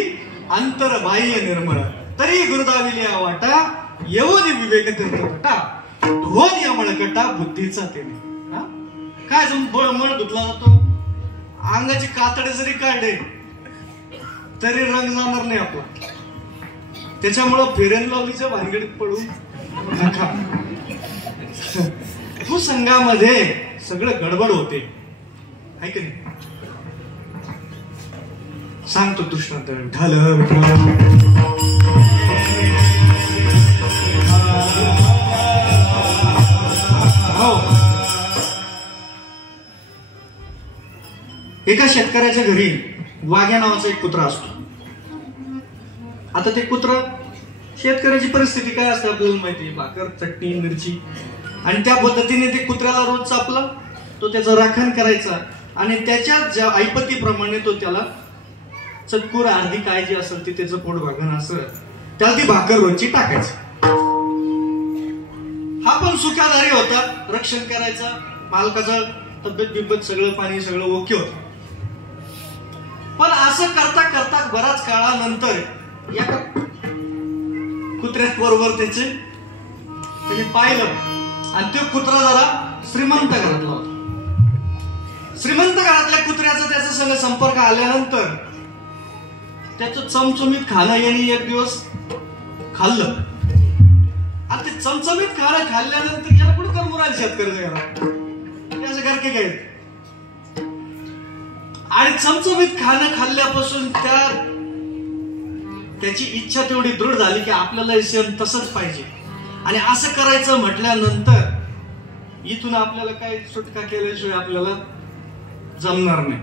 अंतर बाह्य निर्मळ, तरी गुरुदाविल्या वाटा येऊन विवेक तीर्थपटा, धोन या मळकटा बुद्धीचा तेने. काय मळ धुतला जातो, अंगाची कातडे जरी काढले तरी रंग जाणार नाही आपला. त्याच्यामुळं फेरेन लावलीच्या भानगडीत पडू नका. तू संघामध्ये सगळं गडबड होते, आहे की नाही? सांगतो दृष्टांत विठ्ठल. एका शेतकऱ्याच्या घरी वाघ्या नावाचा एक कुत्रा असतो. आता ते कुत्रं, शेतकऱ्याची परिस्थिती काय असते आपल्याला माहिती, भाकर चटणी मिरची, आणि त्या पद्धतीने ते कुत्र्याला रोज चापला, तो त्याचं राखण करायचा आणि त्याच्या ज्या ऐपतीप्रमाणे तो त्याला चतकूर अर्धी काय जी असेल ती त्याचं पोट भागण असं त्याला ती भाकर रोजची टाकायची. हा पण सुखाधारी होता, रक्षण करायचा, मालकाचं तब्येत बिब्येत सगळं पाणी सगळं ओके होत. पण असं करता करता बराच काळानंतर या कुत्र्याबरोबर त्याने पाहिलं आणि तो कुत्रा जरा श्रीमंत घरातला होता. श्रीमंत घरातल्या कुत्र्याचा त्याचा संग संपर्क आल्यानंतर त्याचं चमचमीत खाणं यांनी एक दिवस खाल्लं. आता ते चमचमीत खाणं खाल्ल्यानंतर याला कुठं करमुराल शेतकऱ्याच्या घरात, असं घर काय. आणि चमचमीत खाणं खाल्ल्यापासून त्याची इच्छा तेवढी दृढ झाली की आपल्याला सेम तसंच पाहिजे. आणि असं करायचं म्हटल्यानंतर इथून आपल्याला काही सुटका केल्याशिवाय आपल्याला जमणार नाही.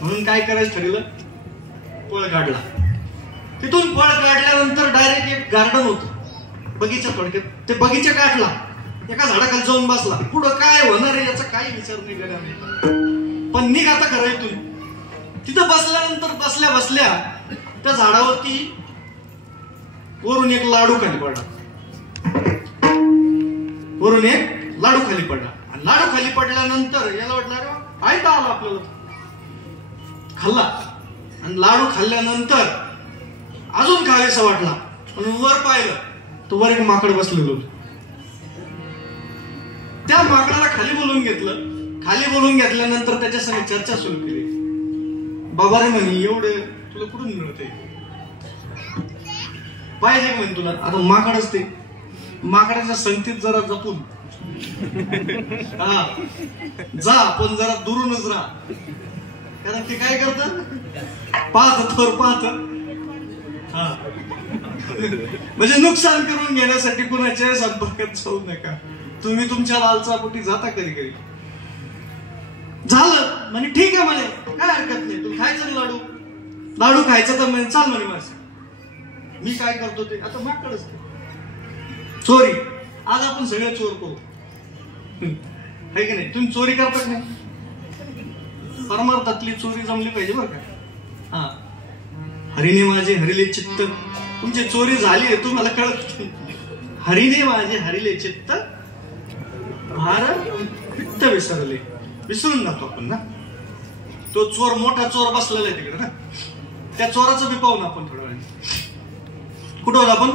म्हणून काय करायचं ठरलं, पळ काढला. तिथून पळ काढल्यानंतर डायरेक्ट एक गार्डन होतं, बगीचा, थोडक्यात ते बगीचा काढला, एका झाडाखाली जाऊन बसला. पुढं काय होणार आहे याचा काही विचार नाही केला, पण निघ आता खरं इथून. तिथं बसल्यानंतर बसल्या बसल्या त्या झाडावरती वरून एक लाडू खाली पडला. वरून एक लाडू खाली पडला. आणि लाडू खाली पडल्यानंतर याला वाटलं आयता आला आपल्याला, खाल्ला. आणि लाडू खाल्ल्यानंतर अजून खावेसा वाटला, म्हणून वर पाहिलं तो वर एक माकड बसलेलो. त्या माकडाला खाली बोलून घेतलं. खाली बोलून घेतल्यानंतर त्याच्या संग चर्चा सुरू केली. बाबा रे म्हणे, एवढे तुला कुठून मिळते, पाहिजे का म्हणे तुला. आता माकडच ते, माकडाच्या संगतीत जरा जपून हा जा, पण जरा दुरूनच राहा. कारण ते काय करत, पाहत थोर पाहत, हा म्हणजे नुकसान करून घेण्यासाठी कुणाच्या संपर्कात जाऊ नका. तुम्ही तुमच्या लालचापोटी जाता कधी कधी. झालं म्हणे, ठीक आहे म्हणे, काय हरकत नाही, तू खायचं लाडू, लाडू खायचं तर म्हणे चाल म्हणे माझं. मी काय करतो ते आता माकडच चोरी. आज आपण सगळे चोर करू, आहे की नाही. तुम्ही चोरी करता नाही, परमार्थातली चोरी जमली पाहिजे बरं का. हा, हरीने माझे हरिले चित्त, तुमची चोरी झाली आहे तुम्हाला कळत. हरीने माझे हरिले चित्त, भार चित्त विसरले. विसरून जातो आपण ना. तो चोर, मोठा चोर बसलेला आहे तिकडे ना, त्या चोराचं बी पाहू ना आपण थोड्या वेळाने. कुठं होता आपण,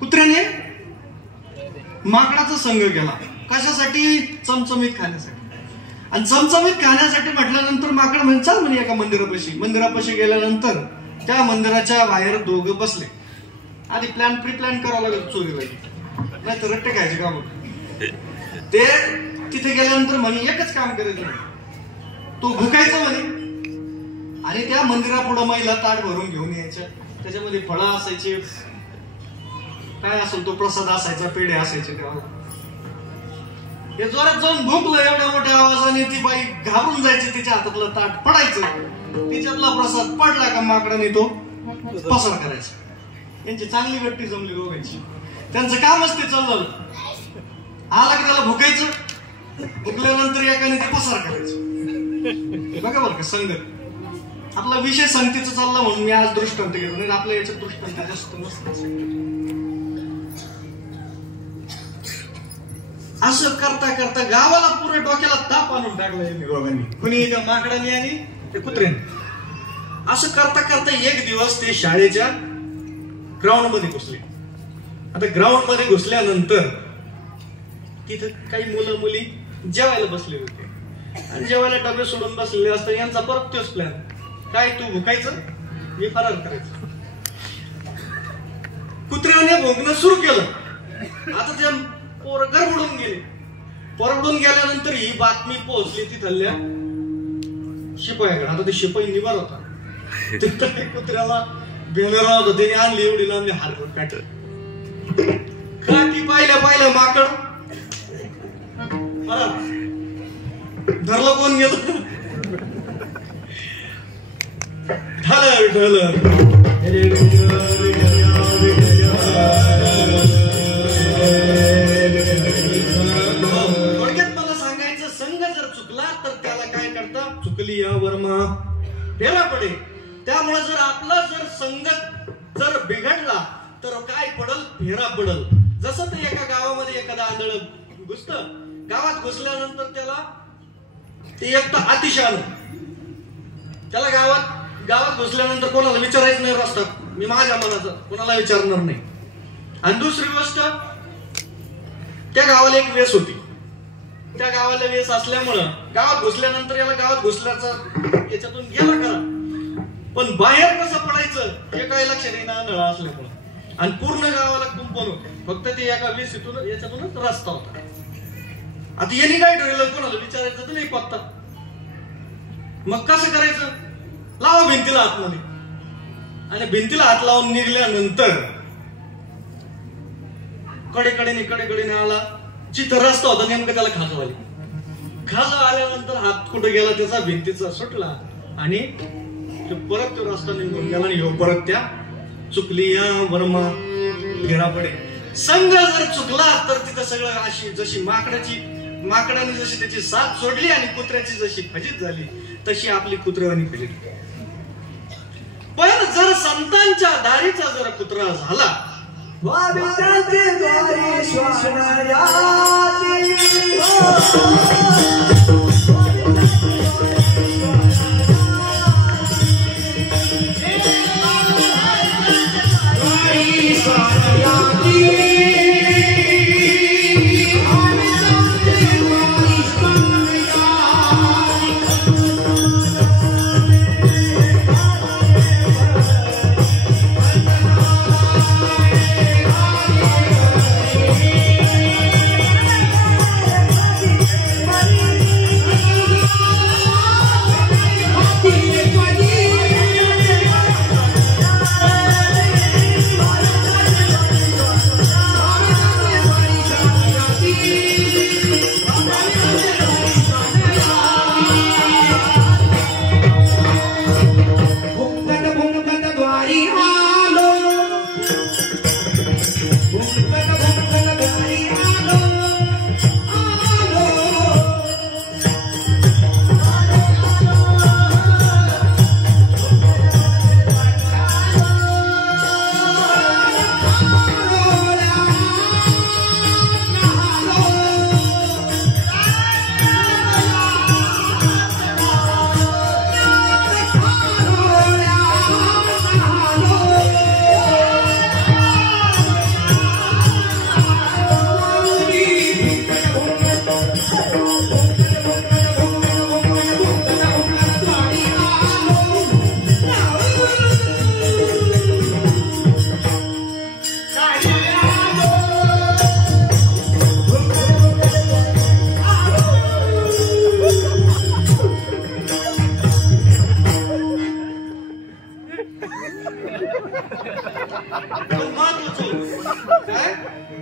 कुत्र्याने माकडाचा संघ केला. कशासाठी, चमचमीत खाण्यासाठी. आणि चमचमीत खाण्यासाठी म्हटल्यानंतर माकड म्हणजे चाल म्हणे एका मंदिरापाशी. मंदिरापाशी गेल्यानंतर त्या मंदिराच्या बाहेर दोघं बसले. आधी प्री प्लॅन करावं लागेल चोरीला, नाही तर रट्टे खायचे काम. ते तिथे गेल्यानंतर म्हणे एकच काम करायचं, तो भुकायचं म्हणे. आणि त्या मंदिरापुढं महिला ताट भरून घेऊन यायच्या, त्याच्यामध्ये फळं असायची, काय असेल तो प्रसाद असायचा, पेढे असायचे. तेव्हा हे जोरात जाऊन भुंकलं एवढ्या मोठ्या आवाजाने, ती बाई घाबरून जायची, तिच्या हातातलं ताट पडायचं, तिच्यातला प्रसाद पडला का माकडाने तो पसार करायचा. यांची चांगली गट्टी जमली दोघांची. त्यांचं कामच ते चाललं. आला की त्याला भुकायचं, भुकल्यानंतर एकाने ते पसार करायचं. बघा बरं का संगत. आपला विषय संगतीचा चालला म्हणून मी आज दृष्टांत घेतो, नाही आपल्या याच्यात दृष्टांत जास्त नसतं. असं करता करता गावाला पुरे डोक्याला ताप आणून टाकला दोघांनी, कुणी त्या माकडाने आणि ते कुत्र्याने. असं करता करता एक दिवस ते शाळेच्या ग्राउंड मध्ये घुसले. आता ग्राउंड मध्ये घुसल्यानंतर तिथं काही मुलं मुली जेवायला बसले होते. आणि जेवायला डबे सोडून बसलेले असतात. यांचा परत तोच प्लॅन, काय तू भुकायचं, मी फरार करायचं. कुत्र्याने भोंकणं सुरू केलं. आता त्या पोरं गरबडून गेले. परवडून गेल्यानंतर ही बातमी पोहोचली तिथल्या शिपायाकडे. आता ते शिपाई निवार होता, तिथं कुत्र्याला बेलरा होता, त्याने आणली एवढी लांबली हारभर काट. काठी पाहिलं माकड धरलं, कोण गेलं, ढल संगत जर बिघडला तर काय पडल, फेरा पडल. जसं ते एका गावामध्ये एखादा आंधळ घुसत, गावात घुसल्यानंतर त्याला ते एकटा अतिशहाण, त्याला गावात घुसल्यानंतर कोणाला विचारायचं नाही रस्ता, मी माझ्या मनाचं कोणाला विचारणार नाही. आणि दुसरी गोष्ट, त्या गावाला एक वेस होती. त्या गावाला वेस असल्यामुळं गावात घुसल्यानंतर याला गावात घुसल्याचा याच्यातून गेला करा, पण बाहेर कसं पडायचं हे काही लक्षात येईना नळा असल्यामुळं. आणि पूर्ण गावाला कुंपण होतं, फक्त ते एका वेसीतून याच्यातूनच रस्ता होता. आता यांनी काय ठरवलं, कोणाला विचारायचं तर नाही पत्ता. मग कसं करायचं, लावा भिंतीला आतमध्ये. आणि भिंतीला हात लावून निघल्यानंतर कडेकडेने आला, जिथं रस्ता होता नेमकं त्याला खाजव आली. खाजव आल्यानंतर हात कुठे गेला त्याचा, भिंतीचा सुटला आणि परत तो रस्ता निघून गेला. आणि परत त्या चुकली या वर्मा फेरा पडे. संघ जर चुकला तर तिथं सगळं अशी जशी माकडाने जशी त्याची साथ सोडली आणि कुत्र्याची जशी फजित झाली तशी आपली कुत्र्यावानी फजित. पण जर संतांच्या दारीचा जर कुत्रा झाला,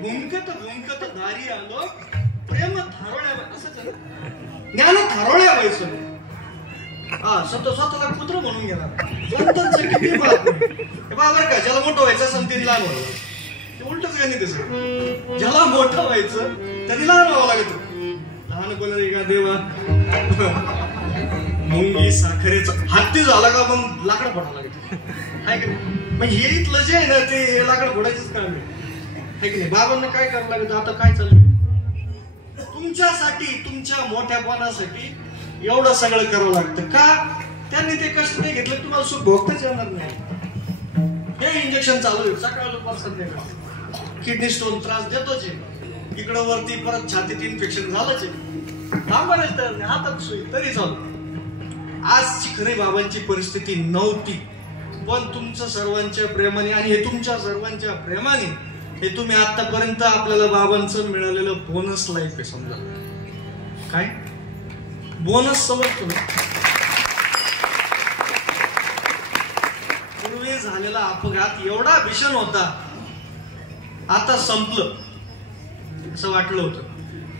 भूमकत दारी आलो प्रेम थारोळ्या, असंच ज्ञान थारोळ्या व्हायचं. स्वतःला पुत्र म्हणून गेला. संतांचं किती बरं का, ज्याला मोठं व्हायचं असेल तरी लहान व्हावं लागतं. ते उलटच गणित आहे सगळं. ज्याला मोठं व्हायचं तरी लहान व्हावं लागतं. लहान कोणाला का देवा मुंगी साखरेचा हत्ती झाला का मग लाकडं फोडावं लागतं, आहे की नाही. मग हे इथलं जे आहे ना ते लाकडं फोडायचंच काम आहे की नाही. बाबांना काय करावं लागतं, आता काय चाललंय तुमच्यासाठी, तुमच्या मोठ्यापणासाठी एवढं सगळं करावं लागतं का. त्यांनी ते कष्ट नाही घेतलं, तुम्हाला सुख भोगताच येणार नाही. हे इंजेक्शन चालू आहे सकाळ दुपार संध्याकाळ, किडनी स्टोन त्रास देतोच आहे, इकडं वरती परत छातीत इन्फेक्शन झालंच आहे, थांबायलाच तर नाही, हातात सुई तरी चालू. आजची खरी बाबांची परिस्थिती नव्हती, पण तुमचं सर्वांच्या प्रेमाने आणि हे तुमच्या सर्वांच्या प्रेमाने हे तुम्ही आतापर्यंत आपल्याला बाबांचं मिळालेलं बोनस लाईफ आहे. समजा काय बोनस समजतो ना. पूर्वी झालेला अपघात एवढा भीषण होता, आता संपलं असं वाटलं होतं,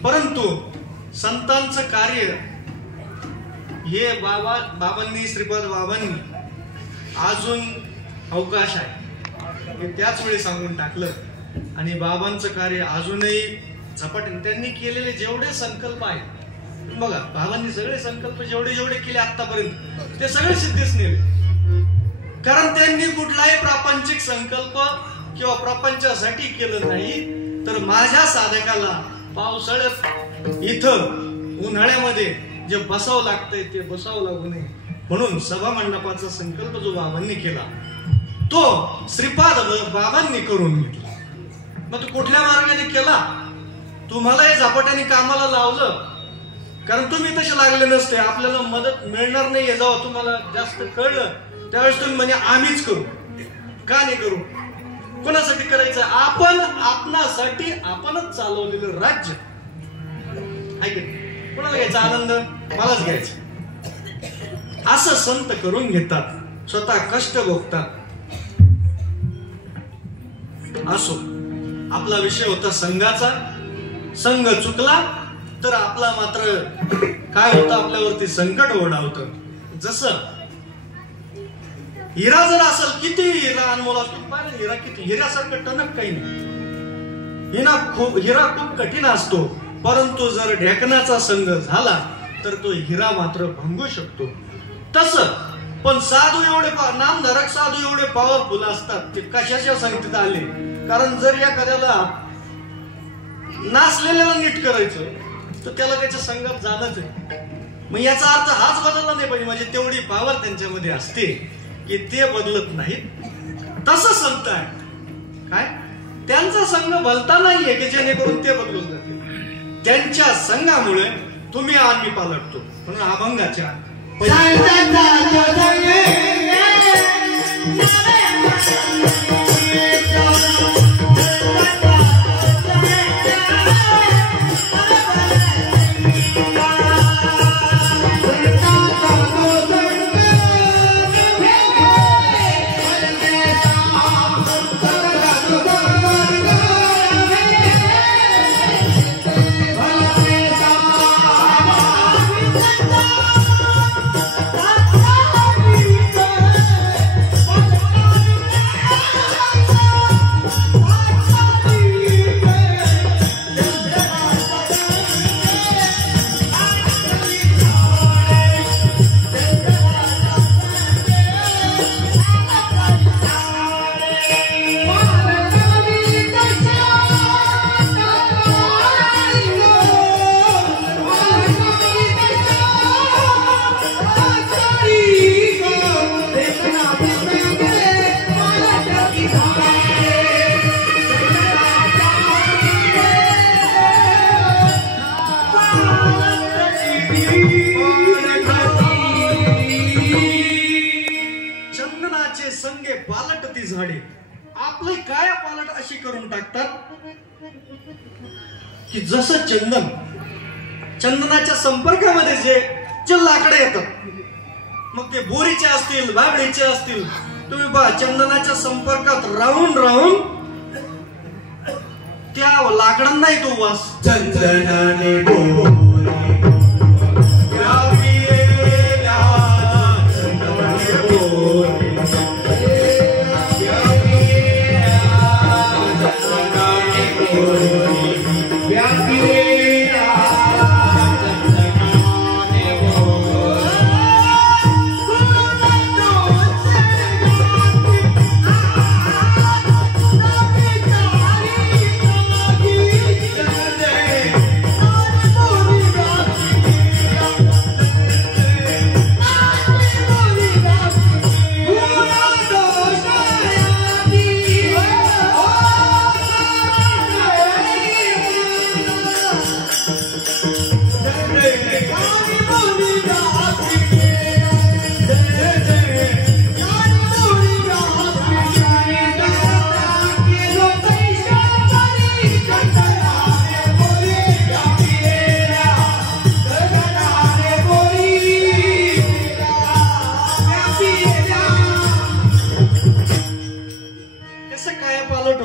परंतु संतांचं कार्य हे बाबांनी श्रीपाद बाबांनी अजून अवकाश आहे हे त्याच वेळी सांगून टाकलं. आणि बाबांचं कार्य अजूनही झपाट्याने त्यांनी केलेले जेवढे संकल्प आहेत बघा, बाबांनी सगळे संकल्प जेवढे केले आतापर्यंत ते सगळे सिद्धीच नेले. कारण त्यांनी कुठलाही प्रापंचिक संकल्प किंवा प्रपंचासाठी केलं नाही, तर माझ्या साधकाला पावसाळ्यात इथं उन्हाळ्यामध्ये जे बसावं लागतंय ते बसावं लागू नये म्हणून सभा मंडपाचा संकल्प जो बाबांनी केला तो श्रीपाद बाबांनी करून घेतला. मग तो कुठल्या मार्गाने केला? तुम्हालाही झपाट्याने कामाला लावलं, कारण तुम्ही तसे लागले नसते. आपल्याला मदत मिळणार नाही जेव्हा तुम्हाला जास्त कळलं त्यावेळेस तुम्ही म्हणजे आम्हीच करू. का नाही करू? कोणासाठी करायचं? आपण आपणासाठी आपणच चालवलेलं राज्य ऐक, कोणाला घ्यायचा आनंद? मलाच घ्यायचा. असं संत करून घेतात, स्वतः कष्ट भोगतात. असो, आपला विषय होता संघाचा. संघ चुकला तर आपला मात्र काय होतं, आपल्यावरती संकट ओढावतं. जसं हिरा जर असेल, किती हिरा अनमोल असतो पाहिजे, हिरा किती, हिऱ्यासारखं टणक काही नाही. हिरा खूप कठीण असतो, परंतु जर ढेकणाचा संघ झाला तर तो हिरा मात्र भंगू शकतो. तसं पण साधू एवढे नामधारक साधू एवढे पॉवरफुल असतात, ते कशाच्या संगतीत आले? कारण जर एखाद्याला नाचलेल्याला नीट करायचं तर त्याला त्याच्या संघात जाणंच आहे. मग याचा अर्थ हाच बदलला नाही पाहिजे, म्हणजे तेवढी पॉवर त्यांच्यामध्ये असते की ते बदलत नाहीत. तसं संत आहे काय, त्यांचा संघ भलता नाहीये की जेणेकरून ते बदलून जाते. त्यांच्या संघामुळे तुम्ही आम्ही पालटतो. म्हणून अभंगाच्या आपले काय पालट अशी करून टाकतात की जसं चंदनाच्या संपर्कामध्ये जे लाकडे येतात, मग ते बोरीचे असतील बाबळीचे असतील, तुम्ही पहा चंदनाच्या संपर्कात राहून राहून त्या लाकडांनाही तो वास. चंदनाने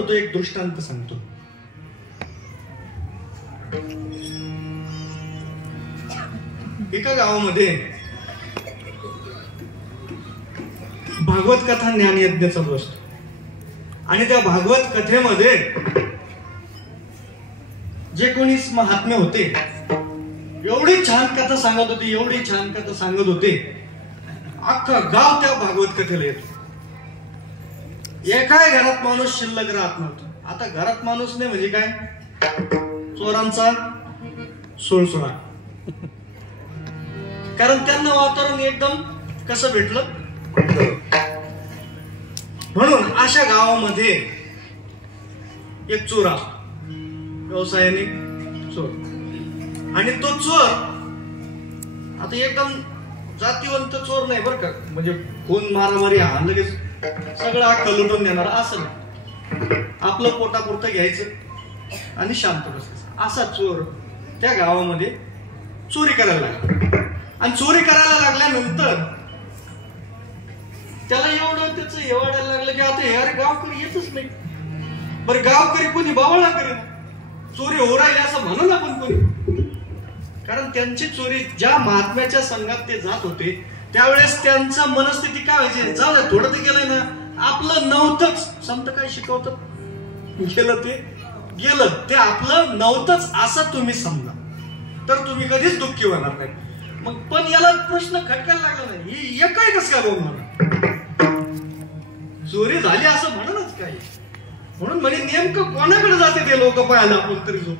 एक दृष्टांत सांगतो. एका गावामध्ये भागवत कथा ज्ञान यज्ञ चालू असतो आणि त्या भागवत कथेमध्ये जे कोणी महात्मे होते एवढी छान कथा सांगत होते, एवढी छान कथा सांगत होते, अख्खा गाव त्या भागवत कथेला येतो. एकाही घरात माणूस शिल्लक राहत नव्हता. आता घरात माणूस नाही म्हणजे काय, चोरांचा सुळसुळा. कारण त्यांना वातावरण एकदम कसं भेटलं. म्हणून अशा गावामध्ये एक चोर असतो, व्यवसायाने चोर. आणि तो चोर आता एकदम जातीवंत चोर नाही बरं का, म्हणजे खून मारामारी हा लगेच सगळं अख्खं लुटून देणार असं नाही. आपलं पोटापुरतं घ्यायचं आणि शांत बसायचं. असा चोर त्या गावामध्ये चोरी करायला लागला. आणि चोरी करायला लागल्यानंतर त्याला एवढं त्याचं हे वाढायला लागलं की आता यार गावकरी येतच नाही. बरं गावकरी कोणी बावळा करेल, चोरी हो राहिली असं म्हणून आपण कोणी. कारण त्यांची चोरी ज्या महात्म्याच्या संघात ते जात होते त्यावेळेस त्यांचं मनस्थिती काय व्हायची, जाऊ द्या थोडं ते गेलंय ना, आपलं नव्हतंच. संत काय शिकवतात, गेलं ते गेलं, ते आपलं नव्हतंच असं तुम्ही समजा, तर तुम्ही कधीच दुःखी होणार नाही. मग पण याला प्रश्न खटकायला लागला नाही, ही एकही कस काय बोल म्हणा चोरी झाली असं म्हणूनच काय. म्हणून म्हणे नेमकं कोणाकडे जाते ते लोक पाहायला. आपण तरी जो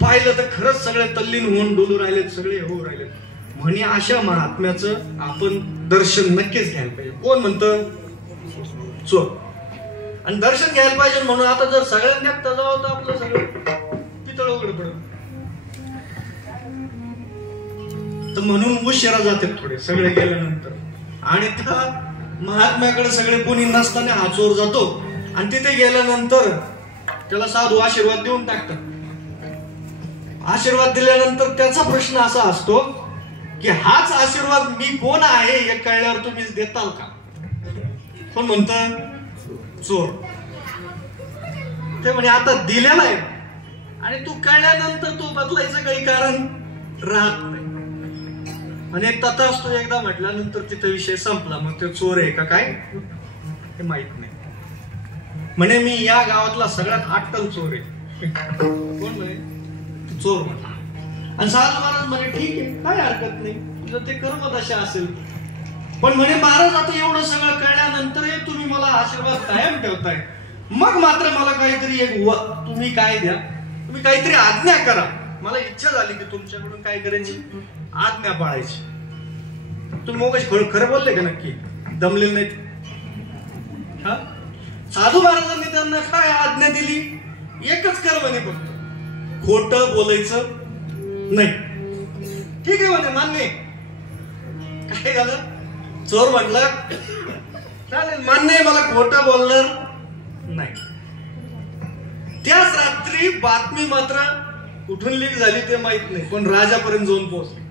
पाहिलं तर खरंच सगळे तल्लीन होऊन डोलू राहिलेत, सगळे होऊ राहिलेत. म्हणे अशा महात्म्याचं आपण दर्शन नक्कीच घ्यायला पाहिजे. कोण म्हणतं, चोर. आणि दर्शन घ्यायला पाहिजे म्हणून आता जर सगळ्यांना तजावं तर आपलं सगळं पितळ उघड पडत. तर म्हणून उशिरा जाते थोडे सगळे गेल्यानंतर. आणि त्या महात्म्याकडे सगळे कोणी नसताना हा चोर जातो आणि तिथे गेल्यानंतर त्याला साधू आशीर्वाद देऊन टाकतात. आशीर्वाद दिल्यानंतर त्याचा प्रश्न असा असतो की हाच आशीर्वाद मी कोण आहे हे कळल्यावर तुम्ही देताल का. कोण म्हणतं, चोर. ते म्हणे आता दिलेला आहे आणि तू कळल्यानंतर तू बदलायचं काही कारण राहत नाही. आणि तथा असतो एकदा म्हटल्यानंतर तिथे विषय संपला. मग ते चोर आहे का काय हे माहित नाही. म्हणे मी या गावातला सगळ्यात अट्टल चोर आहे. कोण म्हणे, चोर म्हटला. आणि साधू महाराज म्हणे ठीक आहे, काय हरकत नाही, तुझं ते कर्मदशा असेल. पण म्हणे महाराज आता एवढं सगळं कळल्यानंतर तुम्ही मला आशीर्वाद कायम ठेवताय, मग मात्र मला काहीतरी एक तुम्ही काय द्या, तुम्ही काहीतरी आज्ञा करा. मला इच्छा झाली की तुमच्याकडून काय करायची, आज्ञा पाळायची. तुम्ही मग खरं बोलले का नक्की, दमलेले नाहीत. हा साधू महाराजांनी त्यांना काय आज्ञा दिली, एकच कर म्हणे, फक्त खोटं बोलायचं नाही. ठीक आहे म्हणे, मान्य. काय झालं, चोर म्हटलं चालेल, मान्य आहे, मला खोटं बोलणार नाही. त्याच रात्री बातमी मात्र कुठून लीक झाली ते माहित नाही, पण राजापर्यंत जाऊन पोहोचली.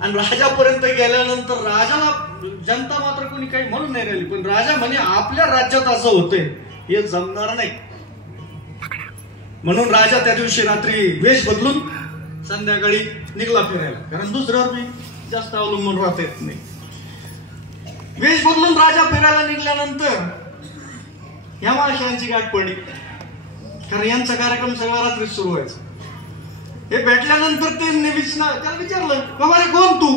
आणि राजापर्यंत गेल्यानंतर राजाला जनता मात्र कोणी काही म्हणून नाही राहिली. पण राजा म्हणे आपल्या राज्यात असं होतंय हे जमणार नाही. म्हणून राजा त्या दिवशी रात्री वेश बदलून संध्याकाळी निघला फिरायला, कारण दुसऱ्यावर मी जास्त अवलंबून राहता येत नाही. वेश बदलून राजा फिरायला निघाल्यानंतर या महाशयांची गाठ पडली, कारण यांचा कार्यक्रम सगळा रात्री सुरू व्हायचा. हे भेटल्यानंतर त्यांनी त्याला विचारलं, बाबा रे कोण तू.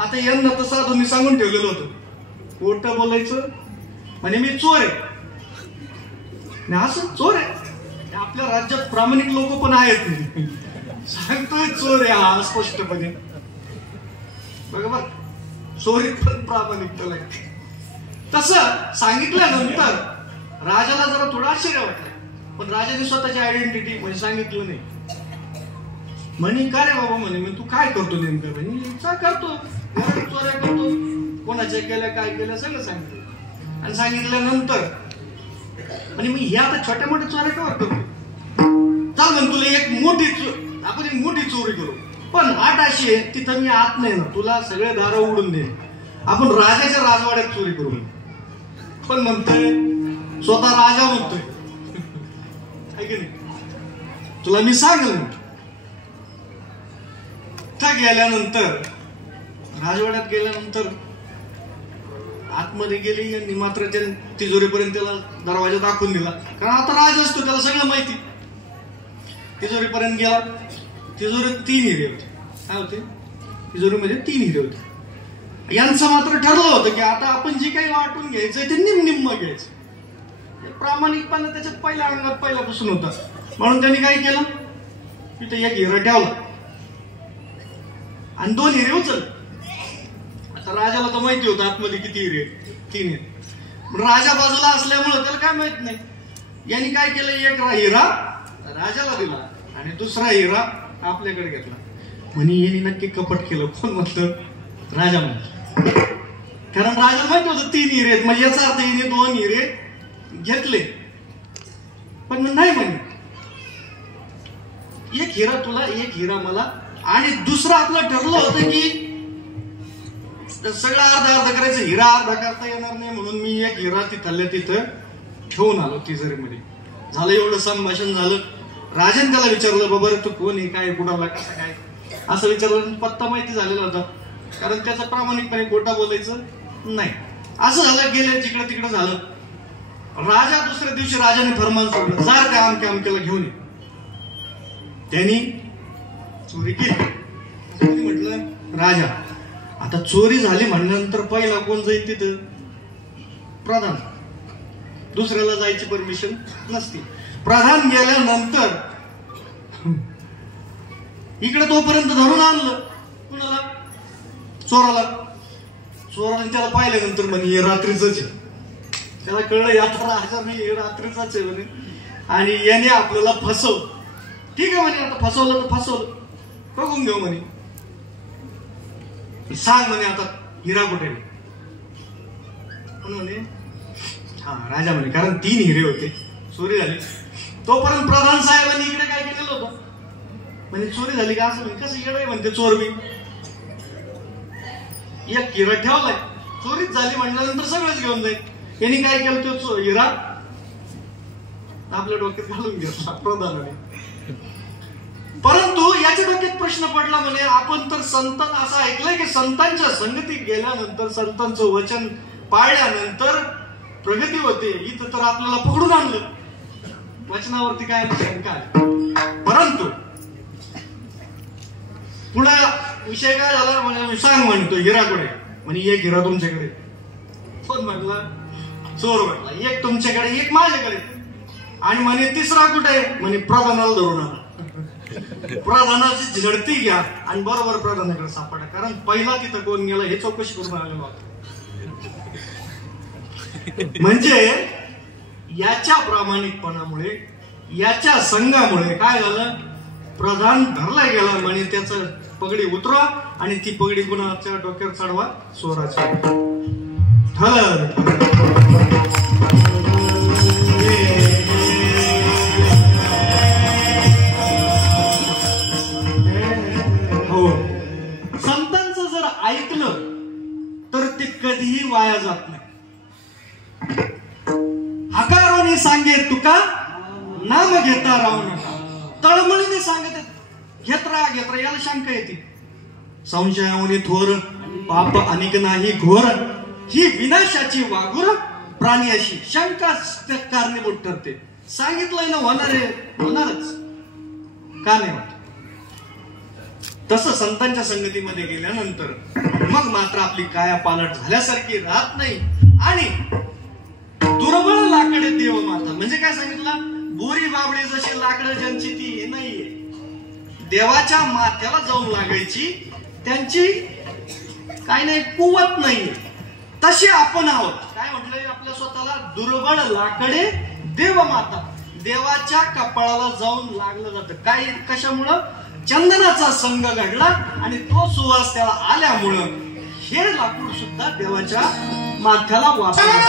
आता यांना तर साधूंनी सांगून ठेवलेलं होतं खोटं बोलायचं. म्हणजे मी चोर आहे. असं चोर आहे, आपल्या राज्यात प्रामाणिक लोक पण आहेत, सांगतोय चोर आहे हा स्पष्टपणे. बरोबर, चोरीत पण प्रामाणिकता लागते. तसं सांगितल्यानंतर राजाला जरा थोडा आश्चर्य वाटलं, पण राजाने स्वतःची आयडेंटिटी म्हणजे सांगितलं नाही. म्हणे का रे बाबा, म्हणे मी तू काय करतो नेमकं. म्हणे करतो चोऱ्या करतो, कोणाच्या केल्या काय केल्या सगळं सांगितलं. आणि सांगितल्यानंतर आणि मी ह्या आता छोट्या मोठ्या चोऱ्या का करतो, चाल म्हण तुला एक आपण एक मोठी चोरी करू, पण आठ अशी आहे तिथं मी आत नाही ना, तुला सगळे दारं उडून दे, आपण राजाच्या राजवाड्यात चोरी करू. पण म्हणतोय स्वतः राजा म्हणतोय की नाही, तुला मी सांगेल. गेल्यानंतर राजवाड्यात गेल्यानंतर आतमध्ये गेली आणि मात्र तिजोरीपर्यंत त्याला दरवाजा दाखवून दिला, कारण आता राज असतो त्याला सगळं माहिती. तिजोरीपर्यंत गेला, तिजोरीत 3 हिरे होते. काय होते तिजोरीमध्ये 3 हिरे होते. यांचं मात्र ठरलं होतं की आता आपण जे काही वाटून घ्यायचंय ते निम्म घ्यायचं. प्रामाणिकपणा त्याच्यात पहिल्या अंगात पहिल्यापासून होता. म्हणून त्यांनी काय केलं, तिथे एक हिरा ठेवला आणि 2 हिरे उचलले. आता राजाला तर माहिती होतं आतमध्ये किती हिरे, 3 हिरे. राजा बाजूला असल्यामुळं त्याला काय माहित नाही. यांनी काय केलं, एक हिरा राजाला दिला आणि दुसरा हिरा आपल्याकडे घेतला. म्हणे यांनी नक्की कपट केलं. कोण म्हणतं, राजा म्हणतो. कारण राजा माहिती होतं 3 हिरे आहेत, म्हणजे याचा अर्थ हिने 2 हिरे घेतले. पण नाही म्हणे, एक हिरा तुला, एक हिरा मला. आणि दुसरं आपलं ठरलं होतं की सगळं अर्धा करायचं, हिरा अर्धा करता येणार नाही म्हणून मी एक हिरा तिथल्या तिथं ठेवून आलो तिजोरीमध्ये. झालं एवढं संभाषण झालं. राजाने त्याला विचारलं, बाबा तू कोण आहे, काय, कुणाला, कसं काय असं विचारलं. पत्ता माहिती झालेला होता, कारण त्याचं प्रामाणिकपणे खोटा बोलायचं नाही. असं झालं, गेले जिकडे तिकडे झालं. राजा दुसऱ्या दिवशी राजाने फरमान सोडलं, जा त्या अमक्याला घेऊन ये. त्यांनी चोरी केली. म्हटलं राजा, आता चोरी झाली म्हणल्यानंतर पहिला कोण जाईल तिथं, प्रधान. दुसऱ्याला जायची परमिशन नसती. प्रधान गेल्यानंतर इकडे तोपर्यंत धरून आणलं कुणाला, चोराला. चोराने त्याला पाहिल्यानंतर म्हणे हे रात्रीच आहे. त्याला कळलं यात्रा राजा मी हे रात्रीच आहे म्हणे, आणि याने आपल्याला फसवलं. ठीक आहे म्हणे, आता फसवलं तर फसवलं, बघून घेऊ म्हणे. सांग म्हणे आता हिरा कुठे. म्हणे हा राजा म्हणे, कारण 3 हिरे होते, चोरी झाली. तोपर्यंत प्रधान साहेबांनी इकडे काय केलेलं होतं, म्हणजे चोरी झाली का असं म्हणजे कसं येणार म्हणते चोर बी. एक हिरा ठेवलाय, चोरीच झाली म्हटल्यानंतर सगळंच घेऊन जाईल. यांनी काय केलं, तो हिरा आपल्या डोक्यात घालून घेतला प्रधानाने. परंतु याच्या डोक्यात प्रश्न पडला, म्हणे आपण तर संत असं ऐकलंय की संतांच्या संगतीत गेल्यानंतर, संतांचं वचन पाळल्यानंतर प्रगती होते. इथं तर आपल्याला पकडून आणलं, वचनावरती काय शंका आली. परंतु पुन्हा विषय काय झाला, म्हणजे सांग म्हणतो हिरा कुठे. म्हणे एक हिरा तुमच्याकडे. कोण म्हटला, चोर म्हटला. एक तुमच्याकडे, एक माझ्याकडे. आणि म्हणे तिसरा कुठे, म्हणे प्रधानाला धरून आला. प्रधानाची झडती घ्या आणि बरोबर प्रधानाकडे सापडा, कारण पहिला तिथं कोण गेला हे चौकशी करून आलेलो होतं. म्हणजे याच्या प्रामाणिकपणामुळे, याच्या संघामुळे काय झालं, प्रधान धरला गेला. म्हणे त्याचं पगडी उतरवा आणि ती पगडी कुणाच्या डोक्यावर चढवा, चोराच्या. हो, संतांचं जर ऐकलं तर ते कधीही वाया जात नाही. हकारोनी सांगे तुका, नाम घेता राहू नका. तळमळीने सांगत घेत राहा, याला शंका येते. संशयामुळे थोर, पाप अनेक नाही घोर. ही विनाशाची वाघुर, प्राणी अशी शंका कारणीभूत ठरते. सांगितलंय ना होणारच, का नाही होत. तसं संतांच्या संगतीमध्ये गेल्यानंतर मग मात्र आपली काया पालट झाल्यासारखी राहत नाही. आणि दुर्बळ लाकडे देव माता, म्हणजे काय सांगितलं, बोरी बाबळी जशी लाकडं ज्यांची ती हे नाहीये, देवाच्या माथ्याला जाऊन लागायची त्यांची काय नाही कुवत नाहीये, तशी आपण आहोत. काय म्हटलंय आपल्या स्वतःला, दुर्बळ लाकडे देव माता. देवाच्या कपाळाला जाऊन लागलं जातं. काय, कशामुळं, चंदनाचा संग घडला आणि तो सुवास त्याला आल्यामुळं हे लाकूड सुद्धा देवाच्या माथ्याला वापरलं.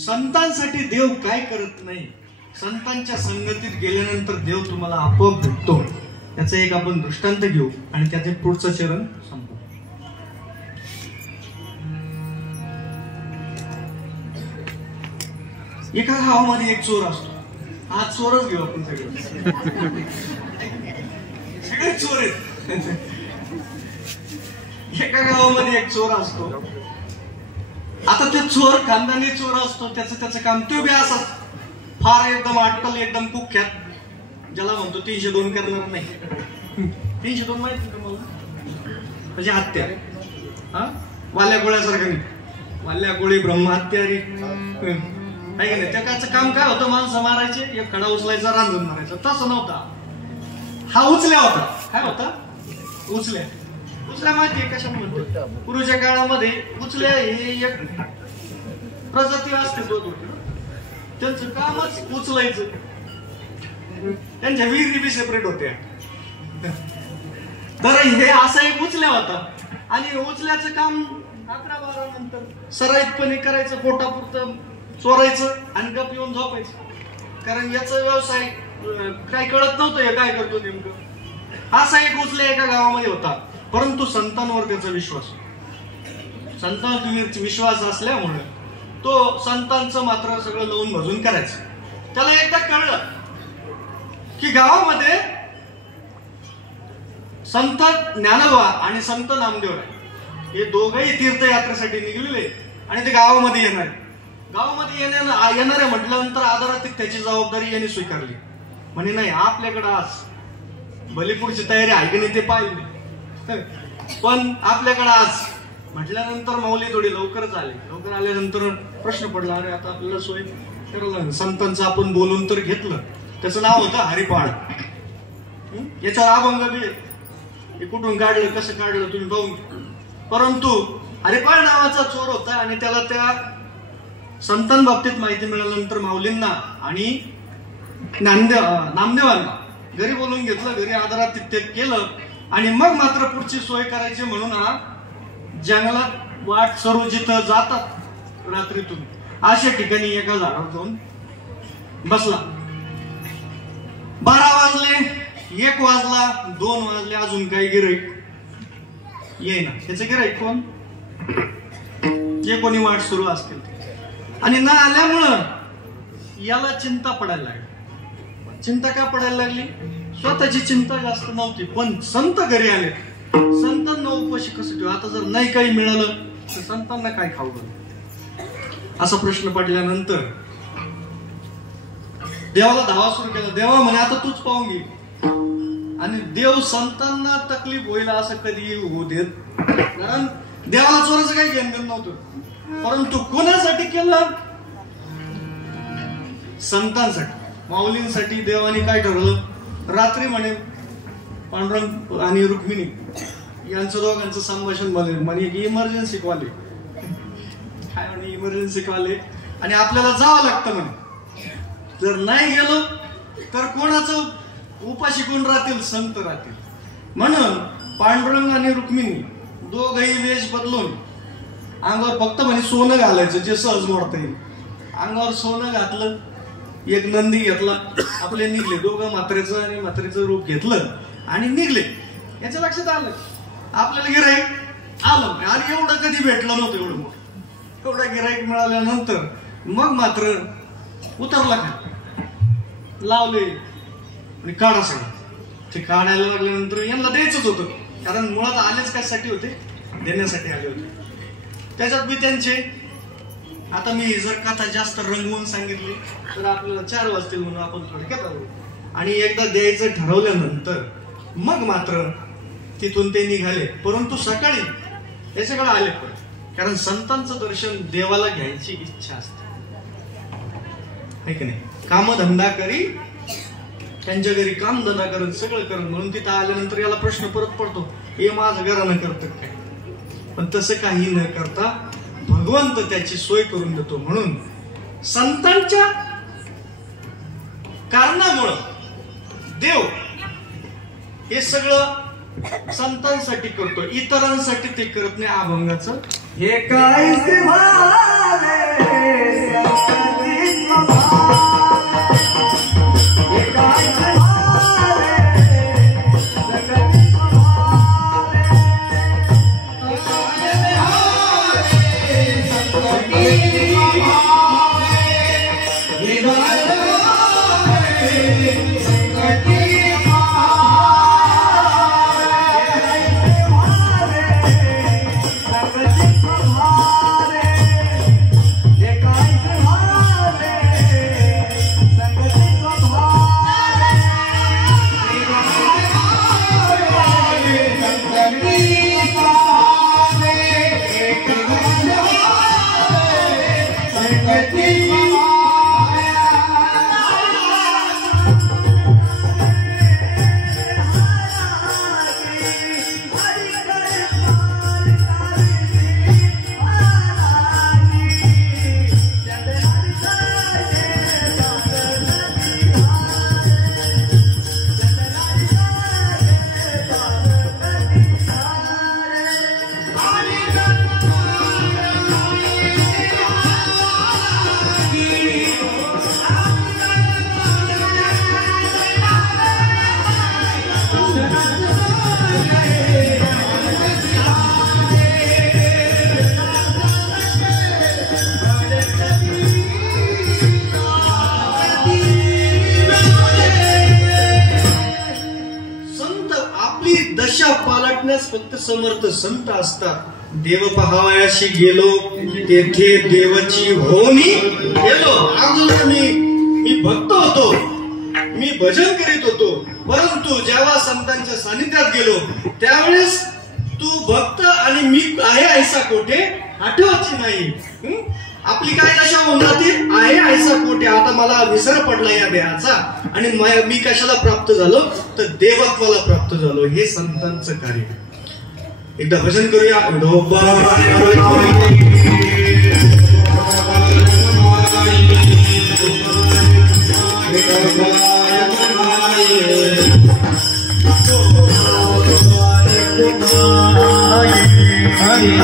संतांसाठी देव काय करत नाही, संतांच्या संगतीत गेल्यानंतर देव तुम्हाला आपोआप भेटतो. त्याचं एक आपण दृष्टांत घेऊ आणि त्याचे पुढचं चरण संपू. एका गावामध्ये एक चोर असतो. हा चोरच घेऊ आपण सगळे चोर आहेत. एका गावामध्ये एक चोर असतो. आता ते चोर खानदानी चोर असतो. त्याचं काम तो बी असाच फार एकदम अट्टल, एकदम कुख्यात, ज्याला म्हणतो 302 करणार नाही. 302 माहिती का मला? म्हणजे हत्या. हा, वाल्या गोळ्यासारखं नाही. वाल्या गोळी ब्रह्महत्यारी आहे का नाही? त्याचं काम काय होतं? माणसं मारायचे, एक खडा उचलायचा, रांजून मारायचा. तसं नव्हता. हा उचल्या होता. काय होता? उचल्या. उचल्या माहितीये कशा म्हणतो? पूर्वीच्या काळामध्ये उचल्या हे एक प्रजाती असते. त्यांचं कामच उचलायचं. त्यांच्या विहिरी बी सेपरेट होत्या. तर हे असं एक उचल्या होता. आणि उचल्याचं काम 11-12 नंतर सराईतपणे करायचं, पोटापुरतं चोरायचं आणि गप येऊन झोपायचं. कारण याचा व्यवसाय काय कळत नव्हतं, हे काय करतो नेमकं. असा एक उचल्या एका गावामध्ये होता. परंतु संतांवर त्याचा विश्वास, संतांवर विश्वास असल्यामुळे तो संतांचं मात्र सगळं लावून भजून करायचं. त्याला एकदा कळलं की गावामध्ये संत ज्ञानोबा आणि संत नामदेव हे दोघंही तीर्थयात्रेसाठी निघलेले आणि ते गावामध्ये येणार. गावामध्ये येणारे म्हटल्यानंतर आदरातीत त्याची जबाबदारी यांनी स्वीकारली. म्हणे नाही, आपल्याकडे आज बलिपूरची तयारी आहे की नाही ते पाहिजे, पण आपल्याकडे आज म्हटल्यानंतर माऊली थोडी लवकरच आली. लवकर आल्यानंतर प्रश्न पडला, अरे आता आपल्याला सोय करायला. संतांचं आपण बोलून तर घेतलं. त्याचं नाव होतं हरिपाळ. याचा अभंग बी हे कुठून काढलं, कसं काढलं तुम्ही पाहून. परंतु हरिपाळ नावाचा चोर होता आणि त्याला त्या संतांबाबतीत माहिती मिळाल्यानंतर माऊलींना आणि नामदेवांना घरी बोलून घेतलं. घरी आदरातिथ्य केलं आणि मग मात्र पुढची सोय करायची म्हणून हा जंगलात वाट सरू जिथं जातात रात्रीतून अशा ठिकाणी एका झाडावर जाऊन बसला. 12 वाजले, 1 वाजला, 2 वाजले, अजून काही गिऱ्हाईक येईना. त्याचं गिऱ्हाईक कोण? जे कोणी वाट सुरू असतील. आणि न आल्यामुळं याला चिंता पडायला लागली. चिंता का पडायला लागली? स्वतःची चिंता जास्त नव्हती, पण संत घरी आले. संतांना उपाशी कसं ठेवू? आता जर नाही काही मिळालं तर संतांना काय खाऊ घालू? असा प्रश्न पडल्यानंतर देवाला धावा सुरू केला. देवा म्हणे आता तूच पाहून घे. आणि देव संतांना तकलीफ होईल असं कधी होऊ देत. कारण देवाला चोराचं काही घेणं नव्हतं. परंतु कोणासाठी केलं? संतांसाठी, माऊलींसाठी. देवाने काय ठरवलं? रात्री म्हणे पांडुरंग आणि रुक्मिणी यांचं दोघांचं संभाषण म्हणे की इमर्जन्सी कॉल आहे. काय म्हणे? इमर्जन्सी कॉल आहे आणि आपल्याला जावं लागतं म्हणे. जर नाही गेलो तर कोणाचं उपाशी कोण राहतील? संत राहतील. म्हणून पांडुरंग आणि रुक्मिणी दोघही वेश बदलून अंगावर फक्त म्हणे सोनं घालायचं जे सहज मोडता येईल. अंगावर सोनं घातलं, एक नंदी घेतला, आपले निघले. दोघं म्हात्रेचं आणि म्हात्रेचं रूप घेतलं आणि निघले. याच्या लक्षात आलं आपल्याला गिऱ्हाईक आलं आणि एवढं कधी भेटलं नव्हतं. एवढं गिऱ्हाईक मिळाल्यानंतर मग मात्र उतरला का लावले आणि काढा सगळं. ते काढायला लागल्यानंतर यांना द्यायचंच होतं, कारण मुळात आलेच कशासाठी होते? देण्यासाठी आले होते. त्याच्यात मी त्यांचे, आता मी जर कथा जास्त रंगवून सांगितली तर आपल्याला 4 वाजतील म्हणून आपण थोडक्यात आलो. आणि एकदा द्यायचं ठरवल्यानंतर मग मात्र तिथून ते निघाले. परंतु सकाळी त्याच्याकडे आले पण, कारण संतांचं दर्शन देवाला घ्यायची इच्छा असते, है की नाही? कामधंदा करी, त्यांच्या घरी कामधंदा करत सगळं करत. म्हणून तिथं आल्यानंतर याला प्रश्न परत पडतो, हे माझं घरानं करतं काय? पण तसं काही न करता भगवंत त्याची सोय करून देतो. म्हणून संतांच्या कारणामुळं देव हे सगळं संतांसाठी करतो, इतरांसाठी ते करत नाही. अभंगाचं हे काय समर्थ संत असतात. देव पहावयाशी गेलो तेथे देवाची होनी गेलो. अगोदर मी भक्त होतो, मी भजन करीत होतो, परंतु जेव्हा संतांच्या सानिध्यात गेलो त्यावेळेस तू भक्त आणि मी आहे ऐसा कोठे आठवायची नाही. आपली काय दशा होऊन जाते, आहे ऐसा कोठे. आता मला विसर पडला या देहाचा आणि मी कशाला प्राप्त झालो तर देवत्वाला प्राप्त झालो. हे संतांचं कार्य. एकदा भजन करूया. हरे